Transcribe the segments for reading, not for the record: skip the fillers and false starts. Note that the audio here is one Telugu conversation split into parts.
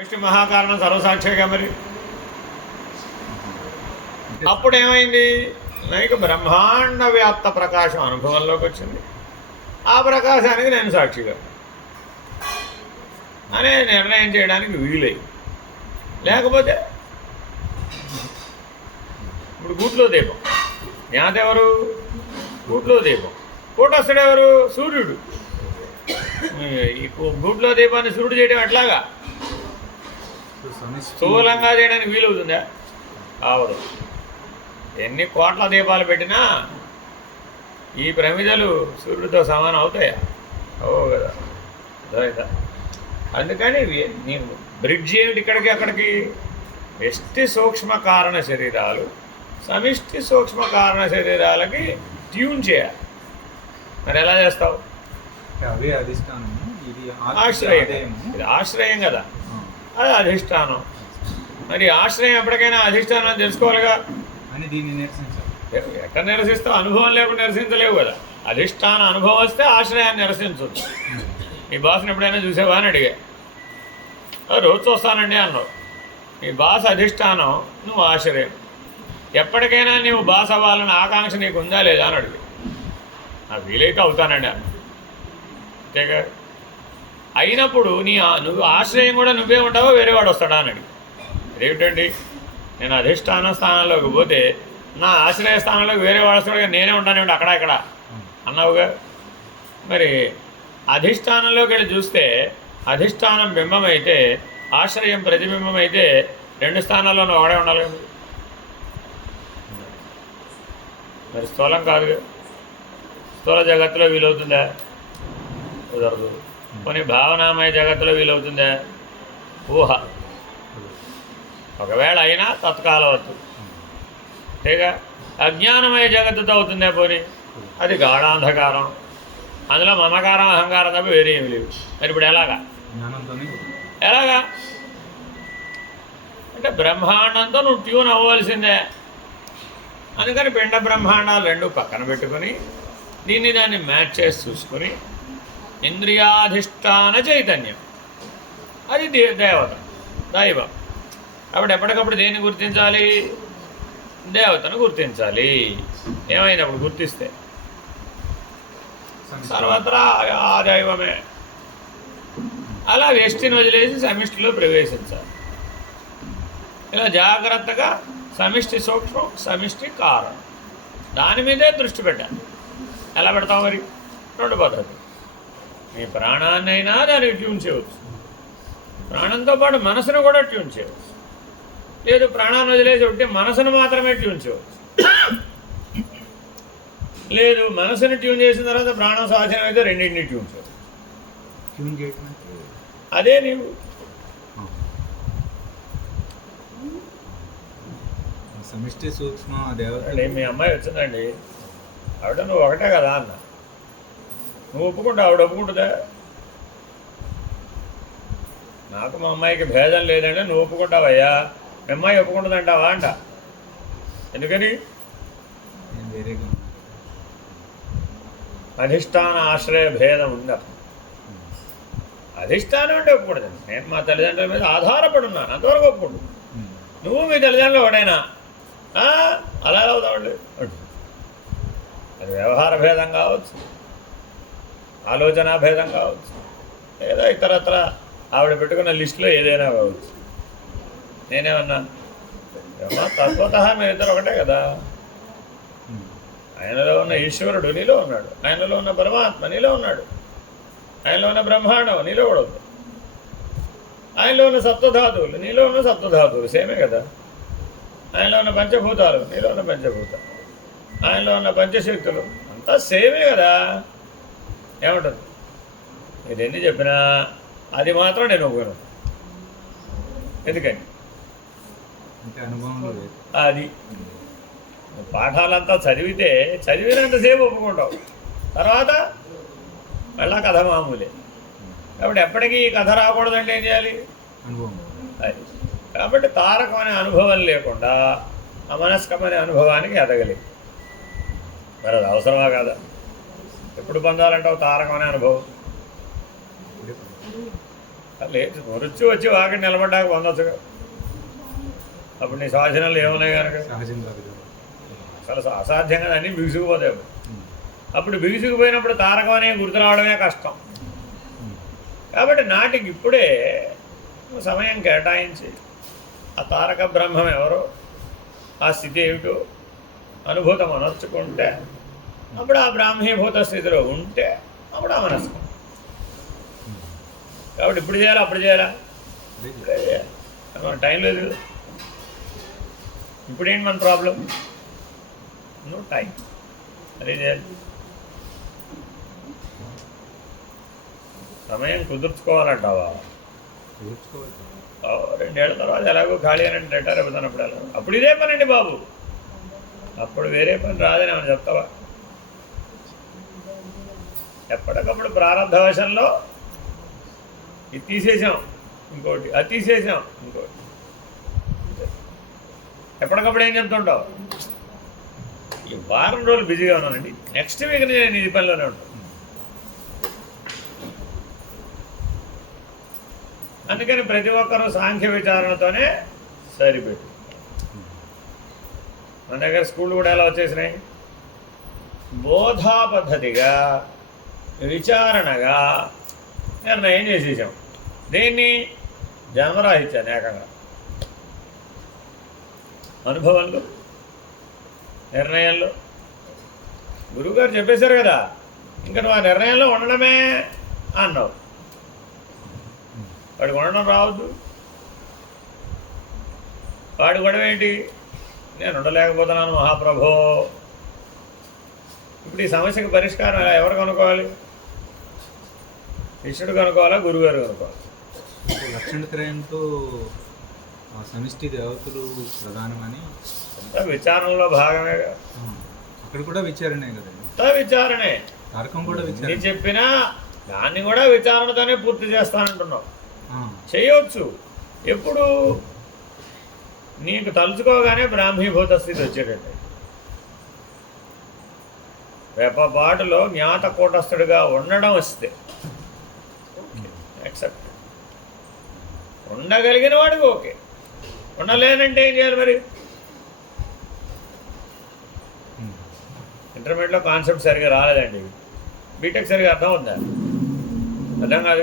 విష్ణు మహాకారణం సర్వసాక్షిగా మరి అప్పుడు ఏమైంది? నాకు బ్రహ్మాండ వ్యాప్త ప్రకాశం అనుభవంలోకి వచ్చింది. ఆ ప్రకాశానికి నేను సాక్షిగా అనే నిర్ణయం చేయడానికి వీలై. లేకపోతే ఇప్పుడు గూట్లో దీపం, జ్ఞాత ఎవరు? గూట్లో దీపం. కూటస్థుడు ఎవరు? సూర్యుడు. ఈ గూట్లో దీపాన్ని సూర్యుడు చేయడం ఎట్లాగా? స్థూలంగా చేయడానికి వీలవుతుందా? కావదు. ఎన్ని కోట్ల దీపాలు పెట్టినా ఈ ప్రమిదలు సూర్యుడితో సమానం అవుతాయా? అవో కదా. అర్థమైందా? అందుకని నేను బ్రిడ్జ్ ఏమిటి ఇక్కడికి అక్కడికి? వ్యష్టి సూక్ష్మ కారణ శరీరాలు సమిష్టి సూక్ష్మ కారణ శరీరాలకి ట్యూన్ చేయాలి. మరి ఎలా చేస్తావు? ఆశ్రయం. ఇది ఆశ్రయం కదా, అది అధిష్టానం. మరి ఆశ్రయం ఎప్పటికైనా అధిష్టానం తెలుసుకోవాలిగా. అని దీన్ని నిరసించాలి. ఎక్కడ నిరసిస్తావు? అనుభవం లేకుండా నిరసించలేవు కదా. అధిష్టాన అనుభవం వస్తే ఆశ్రయాన్ని నిరసించవచ్చు. నీ బాస్ని ఎప్పుడైనా చూసావా అని అడిగా. రోజు చూస్తానండి అన్నావు. నీ బాస్ అధిష్టానం, నువ్వు ఆశ్రయం. ఎప్పటికైనా నువ్వు బాస్ అవ్వాలని ఆకాంక్ష నీకు ఉందా లేదా అని అడిగి. నాకు వీలైతే అవుతానండి అన్న. అంతేగా. అయినప్పుడు నువ్వు ఆశ్రయం కూడా నువ్వే ఉంటావో వేరేవాడు వస్తాడా అని అడిగి. అదేమిటండి, నేను అధిష్టాన స్థానంలోకి పోతే నా ఆశ్రయ స్థానంలోకి వేరే వాడు వస్తాడుగా, నేనే ఉంటానేమిటి అక్కడ ఇక్కడ అన్నావుగా. మరి అధిష్టానంలోకి వెళ్ళి చూస్తే అధిష్టానం బింబం అయితే ఆశ్రయం ప్రతిబింబం అయితే రెండు స్థానాల్లోనూ ఒకడే ఉండాలి కదా. మరి స్థూలం కాదుగా. స్థూల జగత్తులో వీలవుతుందా? కుదరదు. కొన్ని భావనామయ జగత్తులో వీలవుతుందా? ఊహ. ఒకవేళ అయినా తత్కాలవద్దు. అంతేగా. అజ్ఞానమయ జగత్తుతో అవుతుందే పోనీ, అది గాఢాంధకారం. అందులో మమకారం అహంకారం తప్ప వేరే ఏమి లేవు. మరి ఇప్పుడు ఎలాగా? ఎలాగా అంటే బ్రహ్మాండంతో నువ్వు ట్యూన్ అవ్వాల్సిందే. అందుకని పిండ బ్రహ్మాండాలు రెండు పక్కన పెట్టుకొని దాన్ని మ్యాచ్ చేసి చూసుకొని ఇంద్రియాధిష్టాన చైతన్యం, అది దేవత, దైవం. కాబట్టి ఎప్పటికప్పుడు దేన్ని గుర్తించాలి? దేవతను గుర్తించాలి. ఏమైనప్పుడు గుర్తిస్తే సర్వత్రా ఆ దైవమే. అలా వ్యష్టిని వదిలేసి సమిష్టిలో ప్రవేశించాలి. ఇలా జాగ్రత్తగా సమిష్టి సూక్ష్మం సమిష్టి కారణం దాని మీదే దృష్టి పెట్టాలి. ఎలా పెడతావు మరి? రెండు పద్ధతులు. మీ ప్రాణాన్నైనా దానికి ట్యూన్ చేయవచ్చు, ప్రాణంతో పాటు మనసును కూడా ట్యూన్ చేయవచ్చు. లేదు ప్రాణాన్ని వదిలేసి ఉంటే మనసును మాత్రమే ట్యూన్ చేయవచ్చు. లేదు మనసుని ట్యూన్ చేసిన తర్వాత ప్రాణం సాధ్యం అయితే రెండింటిని ట్యూన్ చేయవచ్చు. ట్యూన్ చేయడం అదే నీవు. సమిష్టి సూక్ష్మ దేవత. మీ అమ్మాయి వచ్చిందండి, ఆవిడ నువ్వు ఒకటే కదా అన్న. నువ్వు ఒప్పుకుంటా, ఆవిడ ఒప్పుకుంటుందా? నాకు మా అమ్మాయికి భేదం లేదంటే నువ్వు ఒప్పుకుంటావయ్యా. మీ అమ్మాయి ఒప్పుకుంటుందంటావా అంట. ఎందుకని? అధిష్టాన ఆశ్రయ భేదం ఉంది. అధిష్టానం అంటే ఒప్పుకూడదండి. నేను మా తల్లిదండ్రుల మీద ఆధారపడి ఉన్నాను, అంతవరకు ఒప్పుకుంటు. నువ్వు మీ తల్లిదండ్రులు ఒకడైనా అలా ఎలా అవుతావండి? అది వ్యవహార భేదం కావచ్చు, ఆలోచన భేదం కావచ్చు, లేదా ఇతరత్ర ఆవిడ పెట్టుకున్న లిస్టులో ఏదైనా కావచ్చు. నేనేమన్నా తత్వతః మీరిద్దరు ఒకటే కదా. ఆయనలో ఉన్న ఈశ్వరుడు నీలో ఉన్నాడు, ఆయనలో ఉన్న పరమాత్మ నీలో ఉన్నాడు, ఆయనలో ఉన్న బ్రహ్మాండం నీలో కూడా ఉంది, ఆయనలో ఉన్న సప్తధాతువులు నీలో ఉన్న సప్తధాతువులు సేమే కదా, ఆయనలో ఉన్న పంచభూతాలు నీలో ఉన్న పంచభూతాలు, ఆయనలో ఉన్న పంచశక్తులు అంతా సేమే కదా. ఏమంటుంది? మీరు ఎన్ని చెప్పినా అది మాత్రం నేను ఒప్పుకోను. ఎందుకని? అది పాఠాలంతా చదివినంతసేపు ఒప్పుకుంటావు, తర్వాత మళ్ళా కథ మామూలే. కాబట్టి ఎప్పటికీ ఈ కథ రాకూడదంటే ఏం చేయాలి? అది. కాబట్టి తారకం అనే అనుభవం లేకుండా అమనస్కం అనే అనుభవానికి ఎదగలేదు. మరి అది అవసరమా కాదా? ఎప్పుడు పొందాలంటావు తారకం అనే అనుభవం? లేదు మృత్యు వచ్చి వాకిటి నిలబడ్డాక పొందొచ్చుగా. అప్పుడు నీ శ్వాసనాలు ఏమున్నాయి కనుక సహజంగా అది. అసలు అసాధ్యంగా అన్నీ బిగుసుకుపోతాయి. అప్పుడు బిగుసుకుపోయినప్పుడు తారకం అనే గుర్తు రావడమే కష్టం. కాబట్టి నాటికి ఇప్పుడే సమయం కేటాయించి ఆ తారక బ్రహ్మం ఎవరో, ఆ స్థితి ఏమిటో అనుభూతం అనర్చుకుంటే అప్పుడు ఆ బ్రాహ్మీభూత స్థితిలో ఉంటే అప్పుడు ఆ మనస్సు. కాబట్టి ఇప్పుడు చేయాలా అప్పుడు చేయాలా? ఇప్పుడే చేయాలి. మన టైం లేదు. ఇప్పుడేంటి మన ప్రాబ్లం? No time. అదే చేయాలి. సమయం కుదుర్చుకోవాలంటావా? 2 ఏళ్ల తర్వాత ఎలాగో ఖాళీ అని రిటైర్ అయిపోతున్నప్పుడు ఎలా? అప్పుడు ఇదే పని అండి బాబు. అప్పుడు వేరే పని రాదని ఏమని చెప్తావా? ఎప్పటికప్పుడు ప్రారంభవశంలో ఇది తీసేసాం ఇంకోటి, అది తీసేసాం ఇంకోటి. ఎప్పటికప్పుడు ఏం చెప్తుంటావు? ఈ వారం రోజులు బిజీగా ఉన్నానండి, నెక్స్ట్ వీక్ నేను ఈ పనిలోనే ఉంటాను. అందుకని ప్రతి ఒక్కరూ సాంఖ్య విచారణతోనే సరిపెట్టు. మన దగ్గర స్కూళ్ళు కూడా ఎలా వచ్చేసినాయి? బోధా పద్ధతిగా విచారణగా నిర్ణయం చేసేసాం. దేన్ని? జన్మరాహిత్యాన్ని ఏకంగా అనుభవంలో నిర్ణయంలో గురువుగారు చెప్పేశారు కదా, ఇంకా నువ్వు ఆ నిర్ణయంలో ఉండడమే అన్నావు. వాడికి ఉండడం రావద్దు. వాడి గొడవ ఏంటి? నేను ఉండలేకపోతున్నాను మహాప్రభో. ఇప్పుడు ఈ సమస్యకి పరిష్కారం ఎవరు కనుక్కోవాలి? శిష్యుడు కనుక్కోవాలా, గురువుగారు కనుక్కోవాలి? లక్షణత్రయంతో సమిష్టి దేవతలు ప్రధానమని అంతా విచారణలో భాగమే. అక్కడ కూడా విచారణే కదండి. అంతా విచారణే. తారకం కూడా విచారణ. నేను చెప్పినా దాన్ని కూడా విచారణతోనే పూర్తి చేస్తానంటున్నావు. చేయవచ్చు. ఎప్పుడు? నీకు తలుచుకోగానే బ్రాహ్మీభూత స్థితి వచ్చేటట్టు. రెప్పపాటులో జ్ఞాత కూటస్థుడిగా ఉండడం వస్తే యాక్సెప్ట్. ఉండగలిగిన వాడికి ఓకే. ఉండలేనంటే ఏం చేయాలి మరి? ఇంటర్మీడియట్లో కాన్సెప్ట్ సరిగా రాలేదండి, బీటెక్ సరిగా అర్థం అవుతుందా? అర్థం కాదు.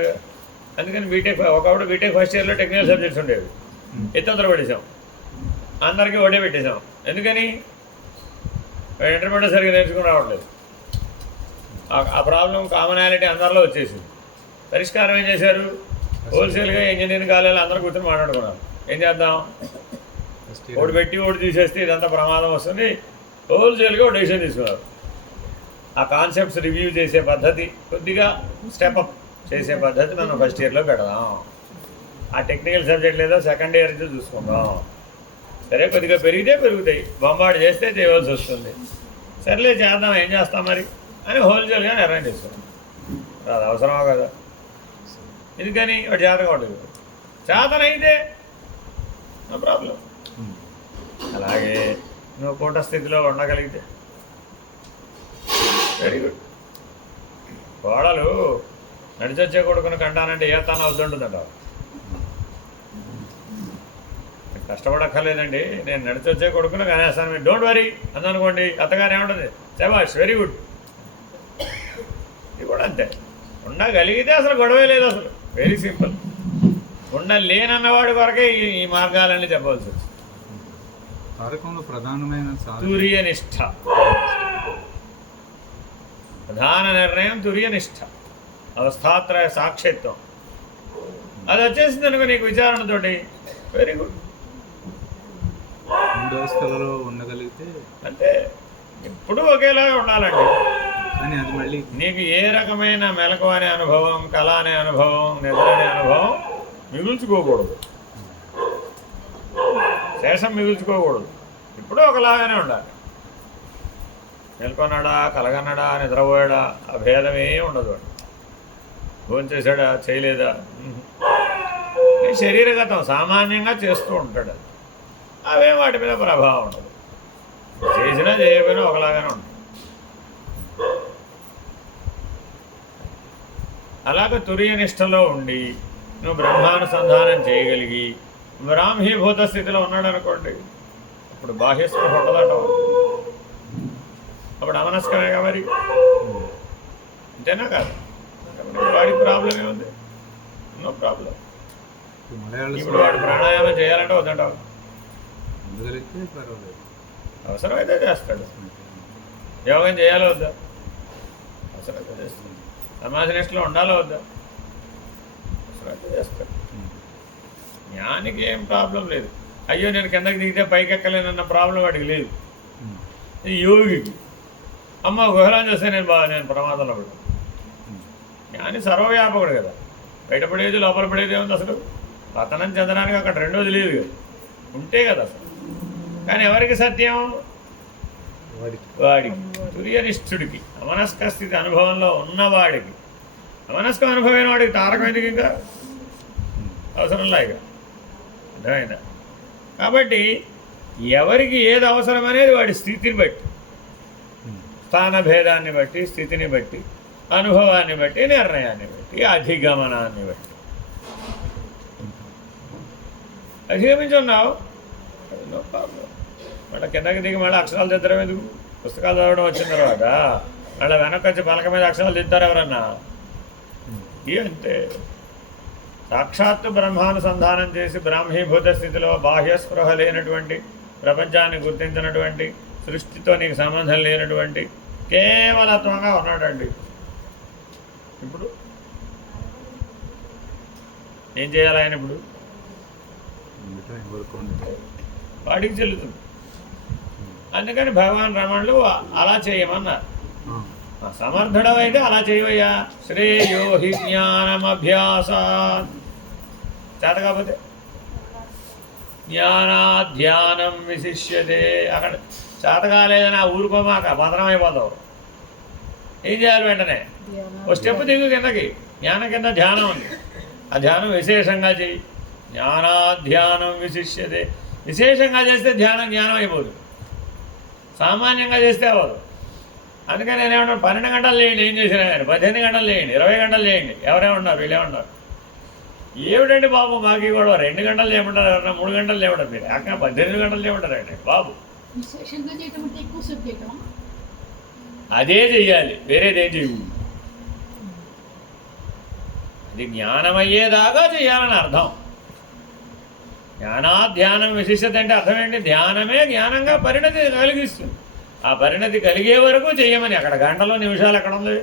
అందుకని బీటెక్ ఒకప్పుడు బీటెక్ ఫస్ట్ ఇయర్లో టెక్నికల్ సబ్జెక్ట్స్ ఉండేవి, ఎత్తొత్తర పడేసాం, అందరికీ వడ్డే పెట్టేసాం. ఎందుకని? ఇంటర్మీడియట్ సరిగ్గా నేర్చుకుని రావట్లేదు. ఆ ప్రాబ్లం కామనాలిటీ అందరిలో వచ్చేసింది. పరిష్కారం ఏం చేశారు? హోల్సేల్గా ఇంజనీరింగ్ కాలేజీలో అందరూ కూర్చొని మాట్లాడుకున్నారు. ఏం చేద్దాం? ఓడి పెట్టి ఓడి తీసేస్తే ఇదంతా ప్రమాదం వస్తుంది. హోల్సేల్గా ఒక డెసిషన్ తీసుకున్నారు. ఆ కాన్సెప్ట్స్ రివ్యూ చేసే పద్ధతి, కొద్దిగా స్టెప్అప్ చేసే పద్ధతి మనం ఫస్ట్ ఇయర్లో పెడదాం. ఆ టెక్నికల్ సబ్జెక్ట్ లేదా సెకండ్ ఇయర్ నుంచి చూసుకుందాం. సరే కొద్దిగా పెరిగితే పెరుగుతాయి, బొంబాటు చేస్తే చేయవలసి వస్తుంది. సర్లే చేద్దాం, ఏం చేస్తాం మరి అని హోల్సేల్గా నిర్ణయం తీసుకున్నాం. అది అవసరమా కదా? ఎందుకని? వాడు జాతకం ఉంటుంది. చేతనైతే నో ప్రాబ్లం. అలాగే నువ్వు పూట స్థితిలో ఉండగలిగితే వెరీ గుడ్. కోడలు నడిచొచ్చే కొడుకుని కంటానంటే ఏ తాను అవుతుంటుందంట. కష్టపడక్కర్లేదండి, నేను నడిచొచ్చే కొడుకుని కనేస్తాను, మీరు డోంట్ వరీ అందనుకోండి. అత్తగారు ఏముంటుంది? శభాష్, వెరీ గుడ్. ఇది కూడా అంతే. ఉండగలిగితే అసలు గొడవే లేదు. అసలు వెరీ సింపుల్. ఉండలేనన్నవాడి వరకే ఈ మార్గాలన్నీ చెప్పవలసి వచ్చింది. తారకంలో ప్రధానమైన తుర్యనిష్ట, ప్రధాన నిర్ణయం తుర్యనిష్ట, అవస్థాత్రయ సాక్షిత్వం. అది వచ్చేసింది అనుకో నీకు విచారణతోటి, వెరీ గుడ్. 3 అవస్థలలో ఉండగలిగితే అంటే ఎప్పుడూ ఒకేలాగా ఉండాలండి. కానీ అది మళ్ళీ నీకు ఏ రకమైన మెలకు అనే అనుభవం, కళ అనే అనుభవం, నిద్ర అనే అనుభవం మిగుల్చుకోకూడదు, శేషం మిగుల్చుకోకూడదు. ఎప్పుడూ ఒకలాగానే ఉండాలి. మెలకొన్నాడా, కలగన్నాడా, నిద్రపోయాడా, ఆ భేదమే ఉండదు. వాడు భోజనం చేశాడా, చేయలేదా, శరీరగతం సామాన్యంగా చేస్తూ ఉంటాడు. అవే వాటి మీద ప్రభావం ఉండదు. చేసినా చేయకపోయినా ఒకలాగానే ఉంటుంది. అలాగే తుర్యనిష్టలో ఉండి నువ్వు బ్రహ్మానుసంధానం చేయగలిగి బ్రాహ్మీభూత స్థితిలో ఉన్నాడు అనుకోండి, అప్పుడు బాహ్యస్పృహ ఉండదంటావు, అప్పుడు అమనస్కమేగా మరి, అంతేనా కాదు? వాడికి ప్రాబ్లం ఏముంది? No problem. ఇప్పుడు వాడు ప్రాణాయామం చేయాలంటే వద్దంటావు, ఉండగలిగితే పర్వాలేదు, అవసరమైతే చేస్తాడు. యోగం చేయాలో వద్దా? అవసరమైతే చేస్తాడు. సమాధినిష్టలో ఉండాలో వద్దా? అవసరమైతే చేస్తాడు. జ్ఞానికి ఏం ప్రాబ్లం లేదు. అయ్యో నేను కిందకి దిగితే పైకి ఎక్కలేనన్న ప్రాబ్లం వాడికి లేదు. యోగికి అమ్మ గుహలం చేస్తే నేను ప్రమాదంలో పడు. జ్ఞాని సర్వవ్యాపకుడు కదా, బయటపడేది లోపల పడేది ఏముంది అసలు? పతనం చెందడానికి అక్కడ రెండోది లేదు కదా, ఉంటే కదా అసలు. కానీ ఎవరికి సత్యం? వాడికి, తుర్యనిష్ఠుడికి, అమనస్క స్థితి అనుభవంలో ఉన్నవాడికి. అమనస్కం అనుభవమైన వాడికి తారకం ఎందుకు ఇంకా? అవసరంలా ఇక, అర్థమైందా? కాబట్టి ఎవరికి ఏది అవసరం అనేది వాడి స్థితిని బట్టి, స్థానభేదాన్ని బట్టి, స్థితిని బట్టి, అనుభవాన్ని బట్టి, నిర్ణయాన్ని బట్టి, అధిగమనాన్ని బట్టి. అధిగమించున్నావు, నో ప్రాబ్లం. మళ్ళీ కిందకి దిగి మళ్ళీ అక్షరాలు దిద్దడం ఎందుకు? పుస్తకాలు చదవడం వచ్చిన తర్వాత మళ్ళీ వెనక్కి వచ్చి పలక మీద అక్షరాలు దిద్దారు ఎవరన్నా? అంతే. సాక్షాత్తు బ్రహ్మానుసంధానం చేసి బ్రాహ్మీభూత స్థితిలో బాహ్యస్పృహ లేనటువంటి, ప్రపంచాన్ని గుర్తించినటువంటి, సృష్టితో నీకు సంబంధం లేనటువంటి కేవలత్వంగా ఉన్నాడండి. ఇప్పుడు ఏం చేయాలి ఆయన? ఇప్పుడు వాడికి చెల్లుతుంది. అందుకని భగవాన్ రమణులు అలా చేయమన్నారు. సమర్థుడవైతే అలా చేయవయ్యా. శ్రేయో హి జ్ఞానమభ్యాసాత్. చేత కాకపోతే జ్ఞానాధ్యానం విశిష్యతే. అక్కడ చేత కాలేదని ఊరుకోమాక, భద్రమైపోతావు. ఏం చేయాలి? వెంటనే ఓ స్టెప్ దిగు కిందకి. జ్ఞానం కింద ధ్యానం ఉంది, ఆ ధ్యానం విశేషంగా చెయ్యి. జ్ఞానాధ్యానం విశిష్యతే. విశేషంగా చేస్తే ధ్యానం జ్ఞానం అయిపోదు, సామాన్యంగా చేస్తే అవ్వదు. అందుకని నేనేమన్నాను, 12 గంటలు లేండి, ఏం చేసినా కానీ 18 గంటలు లేండి, 20 గంటలు లేండి. ఎవరేమన్నారు? వీళ్ళేమన్నారు? ఏమిటండి బాబు మాకు కూడా 2 గంటలు లేమంటారు, ఎవరన్నా 3 గంటలు లేమంటారు, మీరు అక్కడ 18 గంటలు లేమంటారండి బాబు. అదే చెయ్యాలి, వేరేదేం చెయ్యు. అది జ్ఞానమయ్యేదాకా చెయ్యాలని అర్థం. జ్ఞానాధ్యానం విశిష్టత అంటే అర్థం ఏంటి? ధ్యానమే జ్ఞానంగా పరిణతి కలిగిస్తుంది. ఆ పరిణతి కలిగే వరకు చెయ్యమని. అక్కడ గంటలో నిమిషాలు ఎక్కడ ఉంది?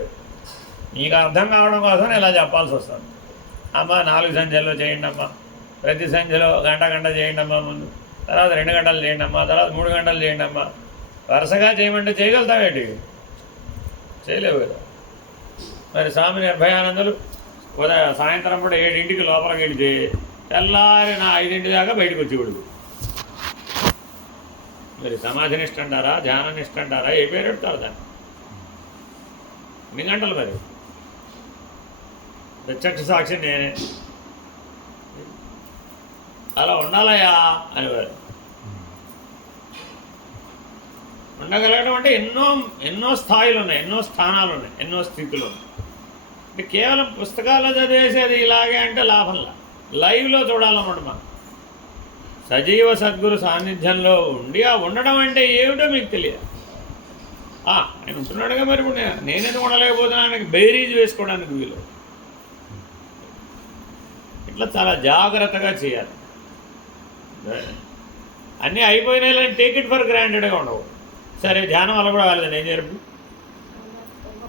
నీకు అర్థం కావడం కోసం ఇలా చెప్పాల్సి వస్తుంది. అమ్మ 4 సంధ్యల్లో చేయండి అమ్మా, ప్రతి సంధ్యలో గంట చేయండి అమ్మా, ముందు తర్వాత 2 గంటలు చేయండి అమ్మా, తర్వాత 3 గంటలు చేయండి అమ్మా. వరుసగా చేయమంటే చేయగలుగుతావేంటి? చేయలేవు కదా. మరి స్వామి నిర్భయానందులు సాయంత్రం కూడా 7ంటికి లోపలికి వెళితే తెల్లారి 5 దాకా బయటకు వచ్చేవాడు. మరి సమాధినిష్ట అంటారా, ధ్యాననిష్ట అంటారా, ఏ పేరు పెడతారు దాన్ని? 2 గంటలు మరి ప్రత్యక్ష సాక్షి నేనే. అలా ఉండాలయా అనేవారు. ఉండగలగడం అంటే ఎన్నో స్థాయిలు ఉన్నాయి, ఎన్నో స్థానాలు ఉన్నాయి, ఎన్నో స్థితులు ఉన్నాయి. అంటే కేవలం పుస్తకాల్లో చదివేసేది ఇలాగే అంటే లాభంలా. లైవ్లో చూడాలన్నమాట. మనం సజీవ సద్గురు సాన్నిధ్యంలో ఉండి ఆ ఉండడం అంటే ఏమిటో మీకు తెలియదు. ఆయన ఉంటున్నాడుగా, మరి నేనెందుకు ఉండలేకపోతున్నానికి బేరీజ్ వేసుకోవడానికి వీలు. ఇట్లా చాలా జాగ్రత్తగా చేయాలి. అన్నీ అయిపోయినాయి, టేక్ ఇట్ ఫర్ గ్రాంటెడ్గా ఉండవు. సరే ధ్యానం వల్ల కూడా కాలేదండి, ఏం జరుపు?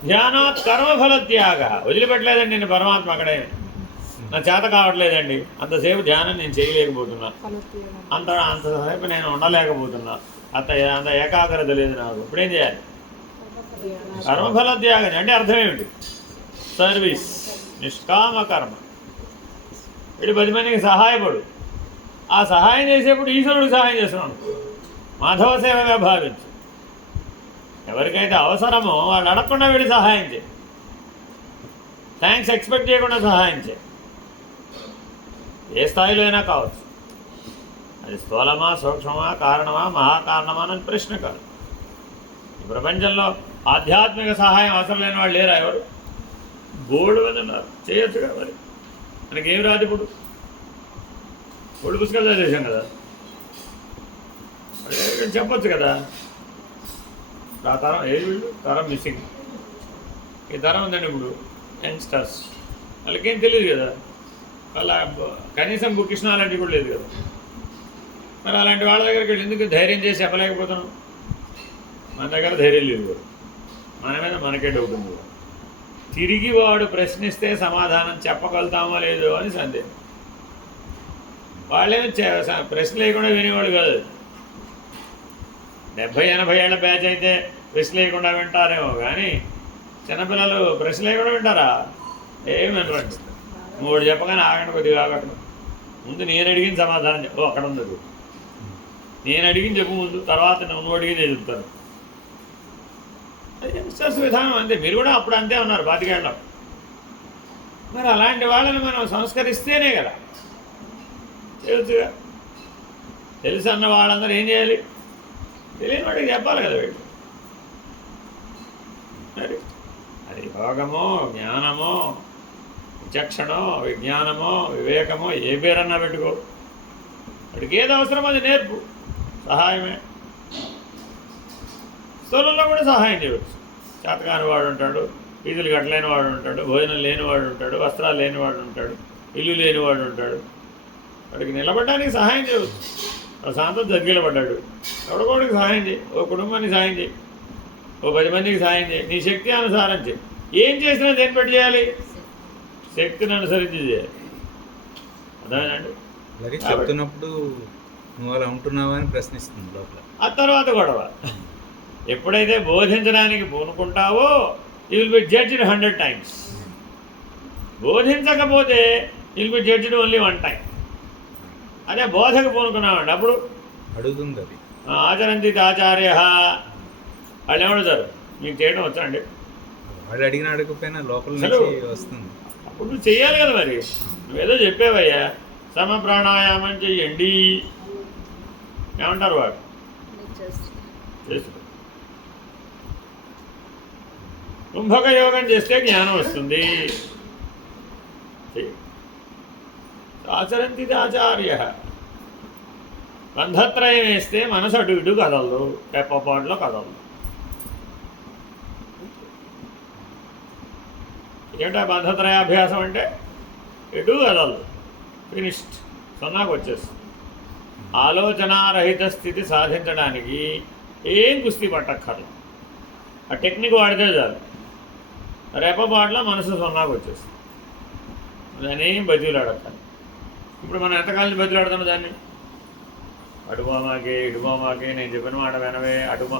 ధ్యానాత్ కర్మఫల త్యాగ. వదిలిపెట్టలేదండి నేను పరమాత్మ అక్కడే. నా చేత కావట్లేదండి, అంతసేపు ధ్యానం నేను చేయలేకపోతున్నా, అంతసేపు నేను ఉండలేకపోతున్నా, అంత ఏకాగ్రత లేదు నాకు. ఇప్పుడేం చేయాలి? కర్మఫల త్యాగం అంటే అర్థం ఏమిటి? సర్వీస్, నిష్కామ కర్మ. వీడు 10 మందికి సహాయపడు. ఆ సహాయం చేసేప్పుడు ఈశ్వరుడికి సహాయం చేస్తున్నాను, మాధవ సేవగా భావించు. ఎవరికైతే అవసరమో వాళ్ళు అడగకుండా వీడి సహాయం చేయి, థ్యాంక్స్ ఎక్స్పెక్ట్ చేయకుండా సహాయం చేయి. ఏ స్థాయిలో అయినా కావచ్చు. అది స్థూలమా, సూక్ష్మమా, కారణమా, మహాకారణమా అని ప్రశ్న కాదు. ఈ ప్రపంచంలో ఆధ్యాత్మిక సహాయం అవసరం లేని వాళ్ళు లేరా? ఎవరు? బోర్డు మీద ఉన్నారు, చేయొచ్చుగా. మరి మనకేం రాదు ఇప్పుడు ఒళ్ళు పుస్తకాలు చదివేశాం కదా, చెప్పొచ్చు కదా. ఆ తరం ఏది వీళ్ళు తరం మిస్సింగ్, ఈ తరం ఉందండి ఇప్పుడు యంగ్స్టర్స్, వాళ్ళకేం తెలియదు కదా, వాళ్ళ కనీసం బుకిష్ అలాంటివి కూడా లేదు కదా. మరి అలాంటి వాళ్ళ దగ్గరికి వెళ్ళి ఎందుకు ధైర్యం చేసి చెప్పలేకపోతున్నాం? మన దగ్గర ధైర్యం లేదు కదా, మన మీద మనకే డౌట్ ఉంది కదా. తిరిగి వాడు ప్రశ్నిస్తే సమాధానం చెప్పగలుగుతామో లేదో అని సందేహం. వాళ్ళేమో ప్రశ్న లేకుండా వినేవాడు కాదు. 70-80 ఏళ్ళ బ్యాచ్ అయితే ప్రశ్న లేకుండా వింటారేమో, కానీ చిన్నపిల్లలు ప్రశ్న లేకుండా వింటారా? ఏమి వినరండి. మూడు చెప్పగానే ఆగండి, కొద్దిగా ఆగటం. ముందు నేను అడిగిన సమాధానం చెప్పు, అక్కడ ఉంది. నేను అడిగింది చెప్పు ముందు, తర్వాత నువ్వు అడిగింది చెప్తాను. అది యంగ్స్టర్స్ విధానం అంతే. మీరు కూడా అప్పుడు అంతే ఉన్నారు 25 ఏళ్ళ. మరి అలాంటి వాళ్ళని మనం సంస్కరిస్తేనే కదా తెలుసుగా. తెలుసు అన్న వాళ్ళందరూ ఏం చేయాలి? తెలియని వాడికి చెప్పాలి కదా వీళ్ళు. మరి అది యోగమో జ్ఞానమో విచక్షణో విజ్ఞానమో వివేకమో ఏ పేరన్నా పెట్టుకో, వాడికి ఏది అవసరమో అది నేర్పు, సహాయమే. స్థూలంలో కూడా సహాయం చేయవచ్చు. చేతకాని వాడు ఉంటాడు, వీధులు కట్టలేని వాడు ఉంటాడు, భోజనం లేనివాడు ఉంటాడు, వస్త్రాలు లేనివాడు ఉంటాడు, ఇల్లు లేనివాడు ఉంటాడు. వాడికి నిలబడడానికి సహాయం చేయవచ్చు. శాంతం జరిగిలబడ్డాడు, ఎవడకోడికి సహాయం చేయి, ఓ కుటుంబానికి సహాయం చేయి, ఓ 10 మందికి సహాయం చేయి, నీ శక్తి అనుసారం చేయి. ఏం చేసినా దేని పెట్టి చేయాలి? శక్తిని అనుసరించి చేయాలి. అర్థమేనండి? అలాగే చెప్తున్నప్పుడు నువ్వు అలా ఉంటున్నావా అని ప్రశ్నిస్తుంది లోపల. ఆ తర్వాత గొడవ. ఎప్పుడైతే బోధించడానికి పూనుకుంటావో you will be judged 100 times. బోధించకపోతే you will be judged only 1 time. అదే బోధకు పూనుకున్నామండి, అప్పుడు అడుగుతుంది అది. ఆచరంతి ఆచార్య వాళ్ళు ఏమడుగుతారు? మీకు చేయడం వచ్చండి. వాడు అడిగిన అడగకపోయినా లోపల నుంచి వస్తుంది. అప్పుడు నువ్వు చెయ్యాలి కదా. మరి నువ్వేదో చెప్పావయ్యా, సమ ప్రాణాయామం చెయ్యండి ఏమంటారు వాడు? చేసు కుంభక యోగం చేస్తే జ్ఞానం వస్తుంది. ఆచరంతి ఆచార్య. బంధత్రయం వేస్తే మనసు అటు ఇటు కదలదు, రెప్పపాటులో కదలదు. ఏమిటా బంధత్రయాభ్యాసం అంటే? ఎటు కదలదు, ఫినిష్డ్, సున్నాకు వచ్చేస్తుంది. ఆలోచనారహిత స్థితి సాధించడానికి ఏం కుస్తీ పట్టక్కర్లేదు, ఆ టెక్నిక్ వాడితే చాలు. రెప్పపాటులో మనసు సున్నాకు వచ్చేస్తుంది. దాన్ని ఏం బతిలాడక్కర్లేదు. ఇప్పుడు మనం ఎంతకాలం బతిలాడుతున్నాం దాన్ని? అటుబోమాకే ఇటుబోమాకే, నేను చెప్పిన మాట వినవే, అటుబో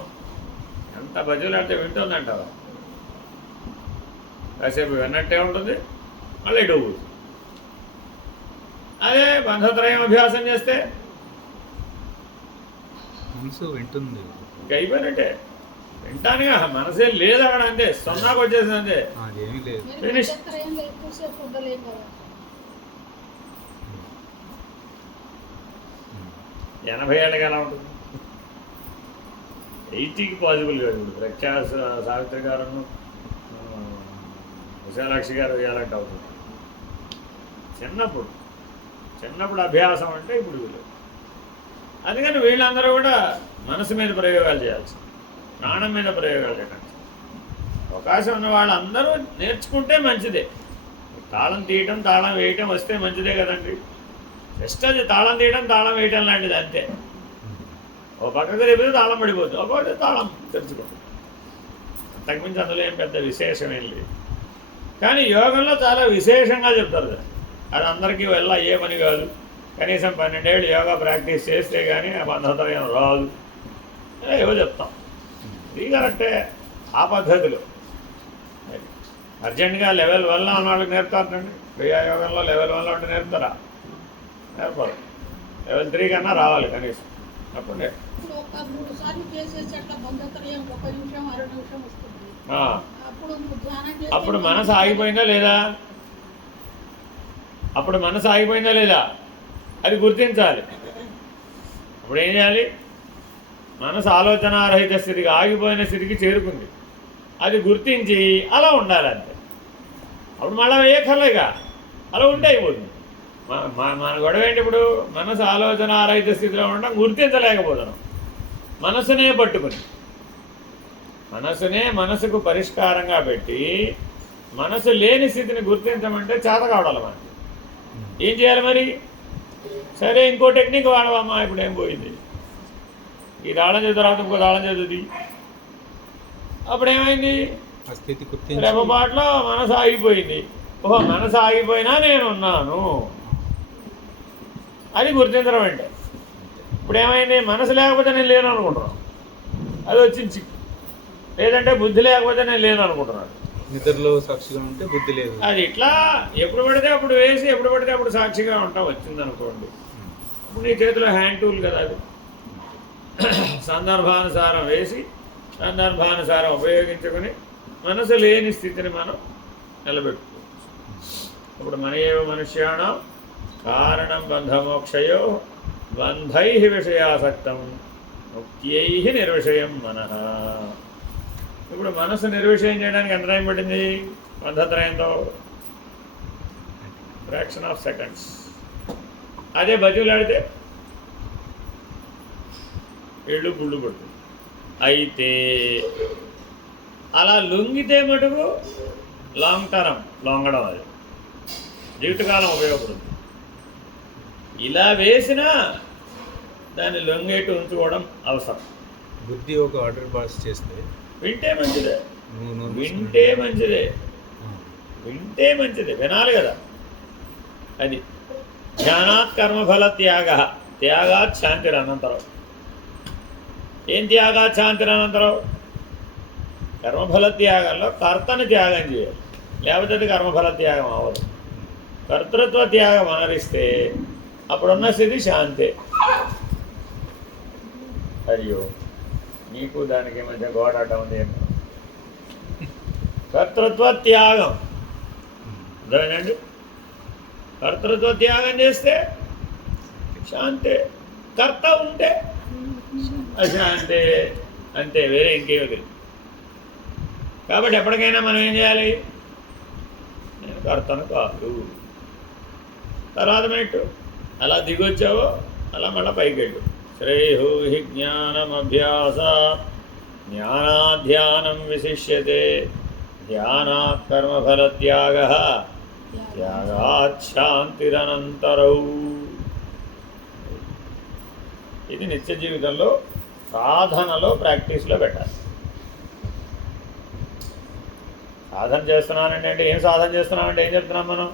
ఎంత బతిలాడితే వింటుందంటావా? కాసేపు విన్నట్టే ఉంటుంది, మళ్ళీ ఇటు పోతుంది. అదే బంధత్రయం అభ్యాసం చేస్తే మనసు వింటుంది. ఇంకా అయిపోయినట్టే. వింటానుగా మనసే లేదు అక్కడ, అంతే, సున్నాకు వచ్చేసింది, అంతే, అదేమీ లేదు. ఫినిష్. 80 ఏళ్ళకి ఎలా ఉంటుంది? 80కి పాసిబుల్ కాదు. ఇప్పుడు ప్రఖ్యాత సావిత్రి గారు, విశాలాక్షి గారు ఎలాంటి అవుతుంది? చిన్నప్పుడు అభ్యాసం అంటే ఇప్పుడు వీళ్ళు. అందుకని వీళ్ళందరూ కూడా మనసు మీద ప్రయోగాలు చేయాల్సి, ప్రాణం మీద ప్రయోగాలు చేయడానికి అవకాశం ఉన్న వాళ్ళందరూ నేర్చుకుంటే మంచిదే. తాళం తీయటం తాళం వేయటం వస్తే మంచిదే కదండి. జస్ట్ అది తాళం తీయడం తాళం వేయటం లాంటిది, అంతే. ఓ పక్కకు రేపితే తాళం పడిపోతుంది, ఒకటి తాళం తెరుచుకుంటుంది. అంతకుమించి అందులో ఏం పెద్ద విశేషం ఏం లేదు. కానీ యోగంలో చాలా విశేషంగా చెప్తారు కదా. అది అందరికీ వెళ్ళ ఏ పని కాదు. కనీసం 12 ఏళ్ళు యోగా ప్రాక్టీస్ చేస్తే కానీ ఆ బంధత్రయం రాదు, ఏవో చెప్తాం. ఇది కరెక్టే ఆ పద్ధతిలో. అర్జెంటుగా లెవెల్ 1 ఉన్న వాళ్ళకి నేర్పుతారండి. క్రియాయోగంలో లెవెల్ 1 ఉంటే నేర్పుతారా? నేర్పాలి. లెవెల్ 3 కన్నా రావాలి కనీసం, అప్పుడు అప్పుడు మనసు ఆగిపోయిందా లేదా? అప్పుడు మనసు ఆగిపోయిందా లేదా అది గుర్తించాలి. అప్పుడు ఏం చేయాలి? మనసు ఆలోచనారహిత స్థితికి, ఆగిపోయిన స్థితికి చేరుకుంది, అది గుర్తించి అలా ఉండాలి, అంతే. అప్పుడు మళ్ళీ వేయక్కర్లేగా, అలా ఉంటే అయిపోతుంది. మన గొడవ ఏంటి ఇప్పుడు? మనసు ఆలోచన ఆరహిత స్థితిలో ఉండడం, గుర్తించలేకపోతున్నాం. మనసునే పట్టుకుని, మనసుకు పరిష్కారంగా పెట్టి మనసు లేని స్థితిని గుర్తించమంటే చేత కావడాలి మనకి. ఏం చేయాలి మరి? సరే ఇంకో టెక్నిక్ వాడవమ్మా, ఇప్పుడు ఏం పోయింది, ఈ తాళం చేత తర్వాత ఇంకో తాళం చేతుంది. అప్పుడేమైంది? రెప్పపాట్లో మనసు ఆగిపోయింది. ఓహో, మనసు ఆగిపోయినా నేనున్నాను, అది గుర్తించడం అంటే. ఇప్పుడు ఏమైంది? మనసు లేకపోతే నేను లేను అనుకుంటున్నాను, అది వచ్చింది. లేదంటే బుద్ధి లేకపోతే నేను లేను అనుకుంటున్నాను. నిద్రలో సాక్షిగా ఉంటే బుద్ధి లేదు. అది ఇట్లా ఎప్పుడు పడితే అప్పుడు వేసి ఎప్పుడు పడితే అప్పుడు సాక్షిగా ఉంటాం. వచ్చిందనుకోండి, ఇప్పుడు నీ చేతిలో హ్యాండ్ టూల్ కదా అది. సందర్భానుసారం వేసి సందర్భానుసారం ఉపయోగించుకొని మనసు లేని స్థితిని మనం నిలబెట్టుకోవచ్చు. ఇప్పుడు మన ఏవ మనుష్యాణం కారణం బంధమోక్షయో బంధై విషయాసక్తం ముక్త్యై నిర్విషయం మనః. ఇప్పుడు మనసు నిర్విషయం చేయడానికి ఎంత టైం పట్టింది? బంధత్రయంతో ఫ్రాక్షన్ ఆఫ్ సెకండ్స్. అదే బతిలాడితే ఏళ్ళు గుళ్ళు పడుతుంది. అయితే అలా లొంగితే మటుకు లాంగ్ టర్మ్ లొంగడం, అది జీవితకాలం ఉపయోగపడుతుంది. ఇలా వేసినా దాన్ని లొంగేట్టు ఉంచుకోవడం అవసరం. బుద్ధి ఒక ఆర్డర్ పాస్ చేస్తే వింటే మంచిదే, వినాలి కదా. అది ధ్యానాత్ కర్మఫల త్యాగాత్ శాంతిరనంతరం. ఏం త్యాగాత్ శాంతిరనంతరం? కర్మఫల త్యాగంలో కర్తని త్యాగం చేయాలి, లేకపోతే అది కర్మఫల త్యాగం అవ్వదు. కర్తృత్వ త్యాగం అనరిస్తే అప్పుడున్న స్థితి శాంతే. అయ్యో, నీకు దానికి మధ్య గోడాట ఉంది. కర్తృత్వ త్యాగం అదేనండి. కర్తృత్వ త్యాగం చేస్తే శాంతే, కర్త ఉంటే అశాంతే, అంతే, వేరే ఇంకేమీ లేదు. కాబట్టి ఎప్పటికైనా మనం ఏం చేయాలి? నేను కర్తను కాదు. తర్వాత మెట్టు అలా దిగొచ్చావో అలా మళ్ళీ పైకి వెళ్ళు. శ్రేయో హి జ్ఞానమభ్యాస జ్ఞానాధ్యానం విశిష్యతే ధ్యానాత్ కర్మఫల త్యాగాత్ శాంతిరనంతరౌ. ఇది నిత్య జీవితంలో సాధనలో ప్రాక్టీస్లో పెట్టాలి. సాధన చేస్తున్నానండి అంటే ఏం సాధన చేస్తున్నామంటే ఏం చెప్తున్నాం మనం?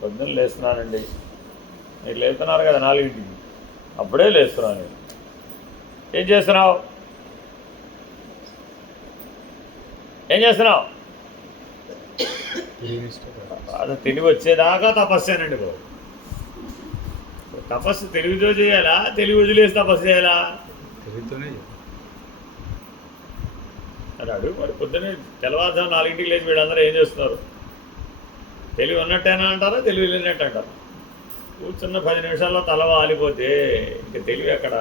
పొద్దున్న లేస్తున్నానండి, మీరు లేస్తున్నారు కదా 4ంటికి, అప్పుడే లేస్తున్నాను నేను. ఏం చేస్తున్నావు? అది తెలివి వచ్చేదాకా తపస్సేనండి బాబు. తపస్సు తెలివితో చేయాలా, తెలివి వదిలేసి తపస్సు చేయాలా? తెలివితోనే. అది అడుగు మరి. పొద్దున్నే తెల్లవారుజాము 4ంటికి లేచి వీళ్ళందరూ ఏం చేస్తున్నారు? తెలివి ఉన్నట్టేనా అంటారా, తెలివి లేనట్టు అంటారా? కూర్చున్న 10 నిమిషాల్లో తల వాలిపోతే ఇంక తెలివి ఎక్కడ?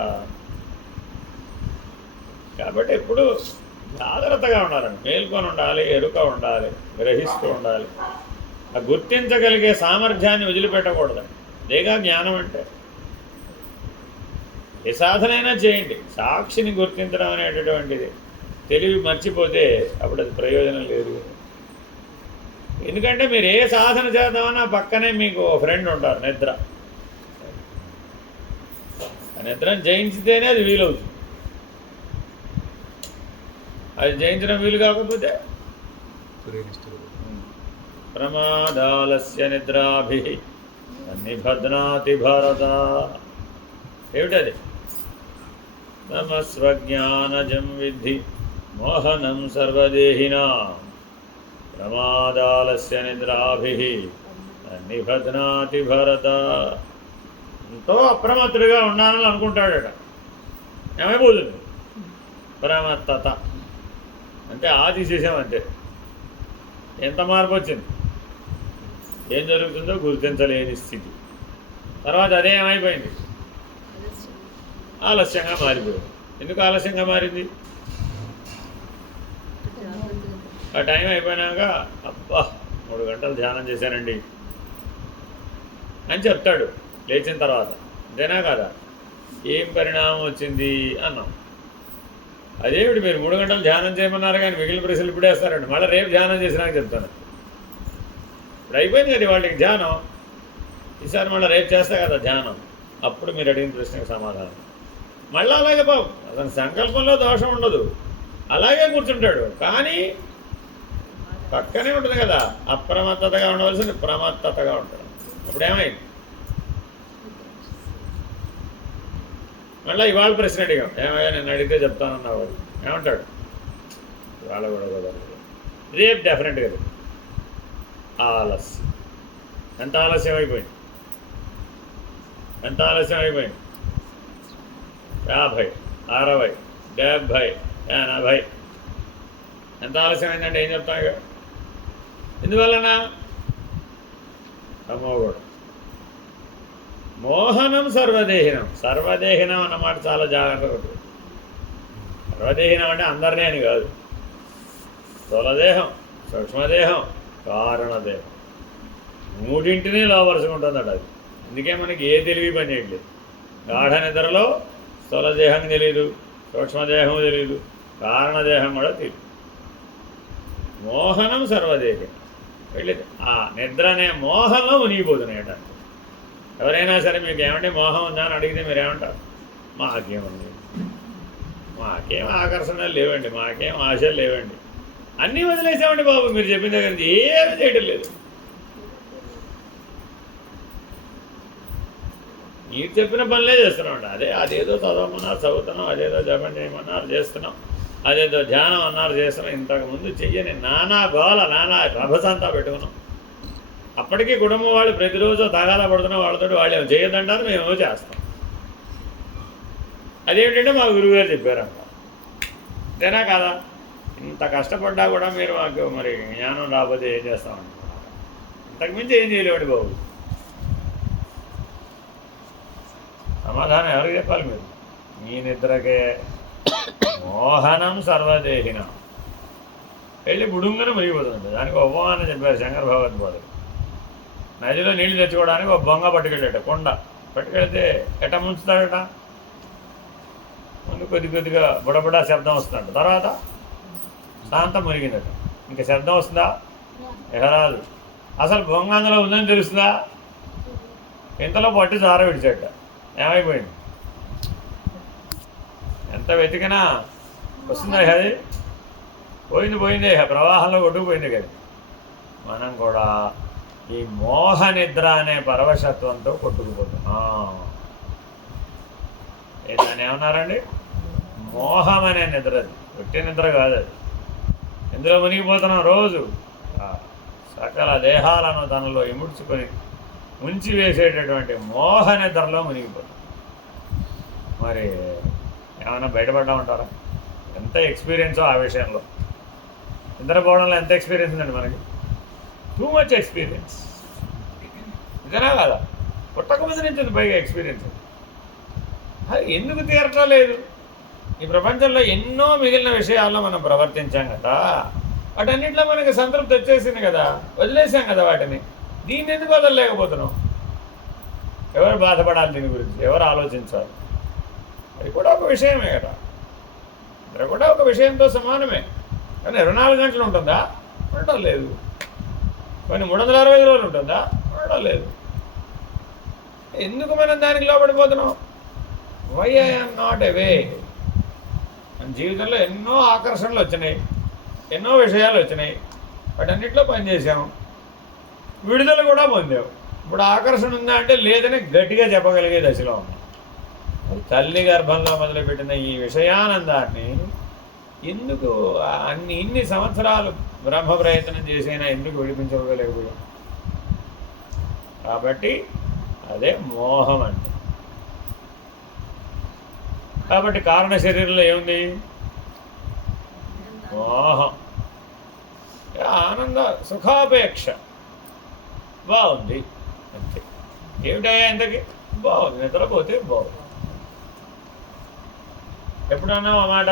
కాబట్టి ఎప్పుడు జాగ్రత్తగా ఉండాలండి, మేల్కొని ఉండాలి, ఎరుక ఉండాలి, గ్రహిస్తూ ఉండాలి. ఆ గుర్తించగలిగే సామర్థ్యాన్ని వదిలిపెట్టకూడదండి. లేగా జ్ఞానం అంటే ఏ సాధనైనా చేయండి, సాక్షిని గుర్తించడం అనేటటువంటిది తెలివి మర్చిపోతే అప్పుడు అది ప్రయోజనం లేదు. ఎందుకంటే మీరు ఏ సాధన చేద్దామన్నా పక్కనే మీకు ఫ్రెండ్ ఉంటారు, నిద్ర. ఆ నిద్రను జయించితేనే అది వీలవుతుంది. అది జయించడం వీలు కాకపోతే ప్రమాదాలస్య నిద్రాభి నిబధ్నాతి భారత. ఏమిటది? తమస్వజ్ఞానజం విద్ధి మోహనం సర్వదేహినా ప్రమాదాలస్య నిద్రాభి నిబధ్నాతి భరత. ఎంతో అప్రమత్తుడిగా ఉండాలని అనుకుంటాడట, ఏమైపోతుంది? ప్రమత్తత అంటే తీసేసామంతే. ఎంత మార్పు వచ్చింది? ఏం జరుగుతుందో గుర్తించలేని స్థితి. తర్వాత అదే ఏమైపోయింది? ఆలస్యంగా మారిపోయింది. ఎందుకు ఆలస్యంగా మారింది? ఆ టైం అయిపోయినాక అబ్బా 3 గంటలు ధ్యానం చేశానండి, అని చెప్తాడు లేచిన తర్వాత. అంతేనా కదా? ఏం పరిణామం వచ్చింది అన్నాం. అదేమిటి మీరు 3 గంటలు ధ్యానం చేయమన్నారు కానీ మిగిలిన ప్రశ్నలు ఇప్పుడే వేస్తారండి. మళ్ళీ రేపు ధ్యానం చేసినాక చెప్తాను. ఇప్పుడు అయిపోయింది కదా వాళ్ళకి ధ్యానం. ఈసారి మళ్ళీ రేపు చేస్తా కదా ధ్యానం. అప్పుడు మీరు అడిగిన ప్రశ్నకు సమాధానం. మళ్ళీ అలాగే బాబు అతని సంకల్పంలో దోషం ఉండదు, అలాగే కూర్చుంటాడు. కానీ పక్కనే ఉంటుంది కదా, అప్రమత్తతగా ఉండవలసింది ప్రమత్తతగా ఉంటాడు. అప్పుడు ఏమైంది? మళ్ళీ ఇవాళ ప్రశ్న అడిగాం, ఏమయ్యా నేను అడిగితే చెప్తానన్నావు, ఏమంటాడు? ఇవాళ కూడా కుదరదు, రేపు డెఫినెట్గా ఆలస్యం. ఎంత ఆలస్యం అయిపోయింది? ఎంత ఆలస్యం అయిపోయింది? 50, 60, 70, 80. ఎంత ఆలస్యం అయిందంటే ఏం చెప్తాం ఇక? ఎందువలన? తమోగుణం. మోహనం సర్వదేహినం. సర్వదేహినం అన్నమాట చాలా జాగ్రత్తగా ఉంటుంది. సర్వదేహినం అంటే అందరినీ అని కాదు. స్థూలదేహం, సూక్ష్మదేహం, కారణదేహం, మూడింటినీ లోపరుచుకుంటుందట అది. అందుకే మనకి ఏ తెలివి పని చేయట్లేదు. గాఢ నిద్రలో స్థూలదేహం తెలియదు, సూక్ష్మదేహం తెలియదు, కారణదేహం కూడా తెలియదు. మోహనం సర్వదేహం. వెళ్ళి ఆ నిద్ర అనే మోహంలో మునిగిపోతున్నాయట. ఎవరైనా సరే మీకు ఏమంటే మోహం ఉందా అని అడిగితే మీరేమంటారు? మాకేముంది, మాకేం ఆకర్షణలు లేవండి, మాకేం ఆశలు లేవండి, అన్నీ వదిలేసామండి బాబు. మీరు చెప్పిన దగ్గర నుంచి ఏమీ చేయటం లేదు. మీరు చెప్పిన పనులే చేస్తున్నామండి. అదేదో చదవమన్నారు చదువుతున్నాం, అదేదో జపం చేయమన్నారు చేస్తున్నాం, అదేదో ధ్యానం అన్నారు చేస్తున్నాం. ఇంతకుముందు చెయ్యని నానా గోల, నానా రభసంతా పెట్టుకున్నాం. అప్పటికీ కుటుంబం వాళ్ళు ప్రతిరోజు తగాల పడుతున్న వాళ్ళతో వాళ్ళు ఏమో చేయొద్దంటారు, మేమేమో చేస్తాం. అదేమిటంటే మా గురువుగారు చెప్పారంట. అంతేనా కాదా? ఇంత కష్టపడ్డా కూడా మీరు మాకు మరి జ్ఞానం రాకపోతే ఏం చేస్తామండి? ఇంతకుమించి ఏం చేయలేవండి బాబు. సమాధానం ఎవరికి చెప్పాలి? మీరు మీ నిద్రకే. మోహనం సర్వదేహినం. వెళ్ళి బుడుంగన మునిగిపోతుంది. దానికి ఉపమానం చెప్పారు శంకర భగవద్పాదులు. నదిలో నీళ్లు తెచ్చుకోవడానికి ఒక బొంగ పట్టుకెళ్ళాట, కొండ పట్టుకెళ్తే ఎట్ట ముంచుతాడట? ముందు కొద్దిగా బుడబుడా శబ్దం వస్తుందట, తర్వాత శాంతం మునిగిందట. ఇంకా శబ్దం వస్తుందా? ఎగరాదు. అసలు బొంగ అందులో ఉందని తెలుస్తుందా? ఇంతలో పట్టి జార విడిచాట. ఏమైపోయింది? ఎంత వెతికినా వస్తుందా? అది పోయింది, ప్రవాహంలో కొట్టుకుపోయింది కదా. మనం కూడా ఈ మోహ నిద్ర అనే పరవశత్వంతో కొట్టుకుపోతున్నాం. దాన్ని ఏమన్నారండి? మోహం అనే నిద్ర. అది ఒట్టి నిద్ర కాదు. అది ఎందులో మునిగిపోతున్నాం? రోజు సకల దేహాలను తనలో ఇముడ్చుకొని ముంచి వేసేటటువంటి మోహ నిద్రలో మునిగిపోతాం. మరి ఏమైనా బయటపడ్డామంటారా? ఎంత ఎక్స్పీరియన్సో ఆ విషయంలో. నిద్రపోవడంలో ఎంత ఎక్స్పీరియన్స్ ఉందండి మనకి? Too much experience. ఇదేనా కదా? పుట్టక మీద నుంచి పైగా ఎక్స్పీరియన్స్. అది ఎందుకు తీరటం లేదు? ఈ ప్రపంచంలో ఎన్నో మిగిలిన విషయాల్లో మనం ప్రవర్తించాం కదా, వాటన్నింటిలో మనకి సంతృప్తి వచ్చేసింది కదా, వదిలేసాం కదా వాటిని. దీన్ని ఎందుకు వదలలేకపోతున్నాం? ఎవరు బాధపడాలి దీని గురించి? ఎవరు ఆలోచించాలి? అది కూడా ఒక విషయమే కదా. అది కూడా ఒక విషయంతో సమానమే. కానీ 24 గంటలు ఉంటుందా? ఉండడం లేదు. కొన్ని 365 రోజులు ఉంటుందా? ఉండడం లేదు. ఎందుకు మనం దానికి లోపడిపోతున్నాం? వై ఐఎమ్ నాట్ అవే. మన జీవితంలో ఎన్నో ఆకర్షణలు వచ్చినాయి, ఎన్నో విషయాలు వచ్చినాయి, వాటన్నిటిలో పనిచేసాము, విడుదల కూడా పొందాము. ఇప్పుడు ఆకర్షణ ఉందా అంటే లేదని గట్టిగా చెప్పగలిగే దశలో ఉన్నాం. తల్లి గర్భంలో మొదలుపెట్టిన ఈ విషయానందాన్ని ఎందుకు ఇన్ని సంవత్సరాలు బ్రహ్మ ప్రయత్నం చేసైనా ఎందుకు విడిపించగలేకపోయాం? కాబట్టి అదే మోహం అంటే. కాబట్టి కారణ శరీరంలో ఏముంది? మోహం. ఆనంద సుఖాపేక్ష బాగుంది అంతే. ఏమిటయ్యా ఇంతకీ? బాగుంది. నిద్రపోతే బాగుంది. ఎప్పుడు అన్నావు ఆ మాట?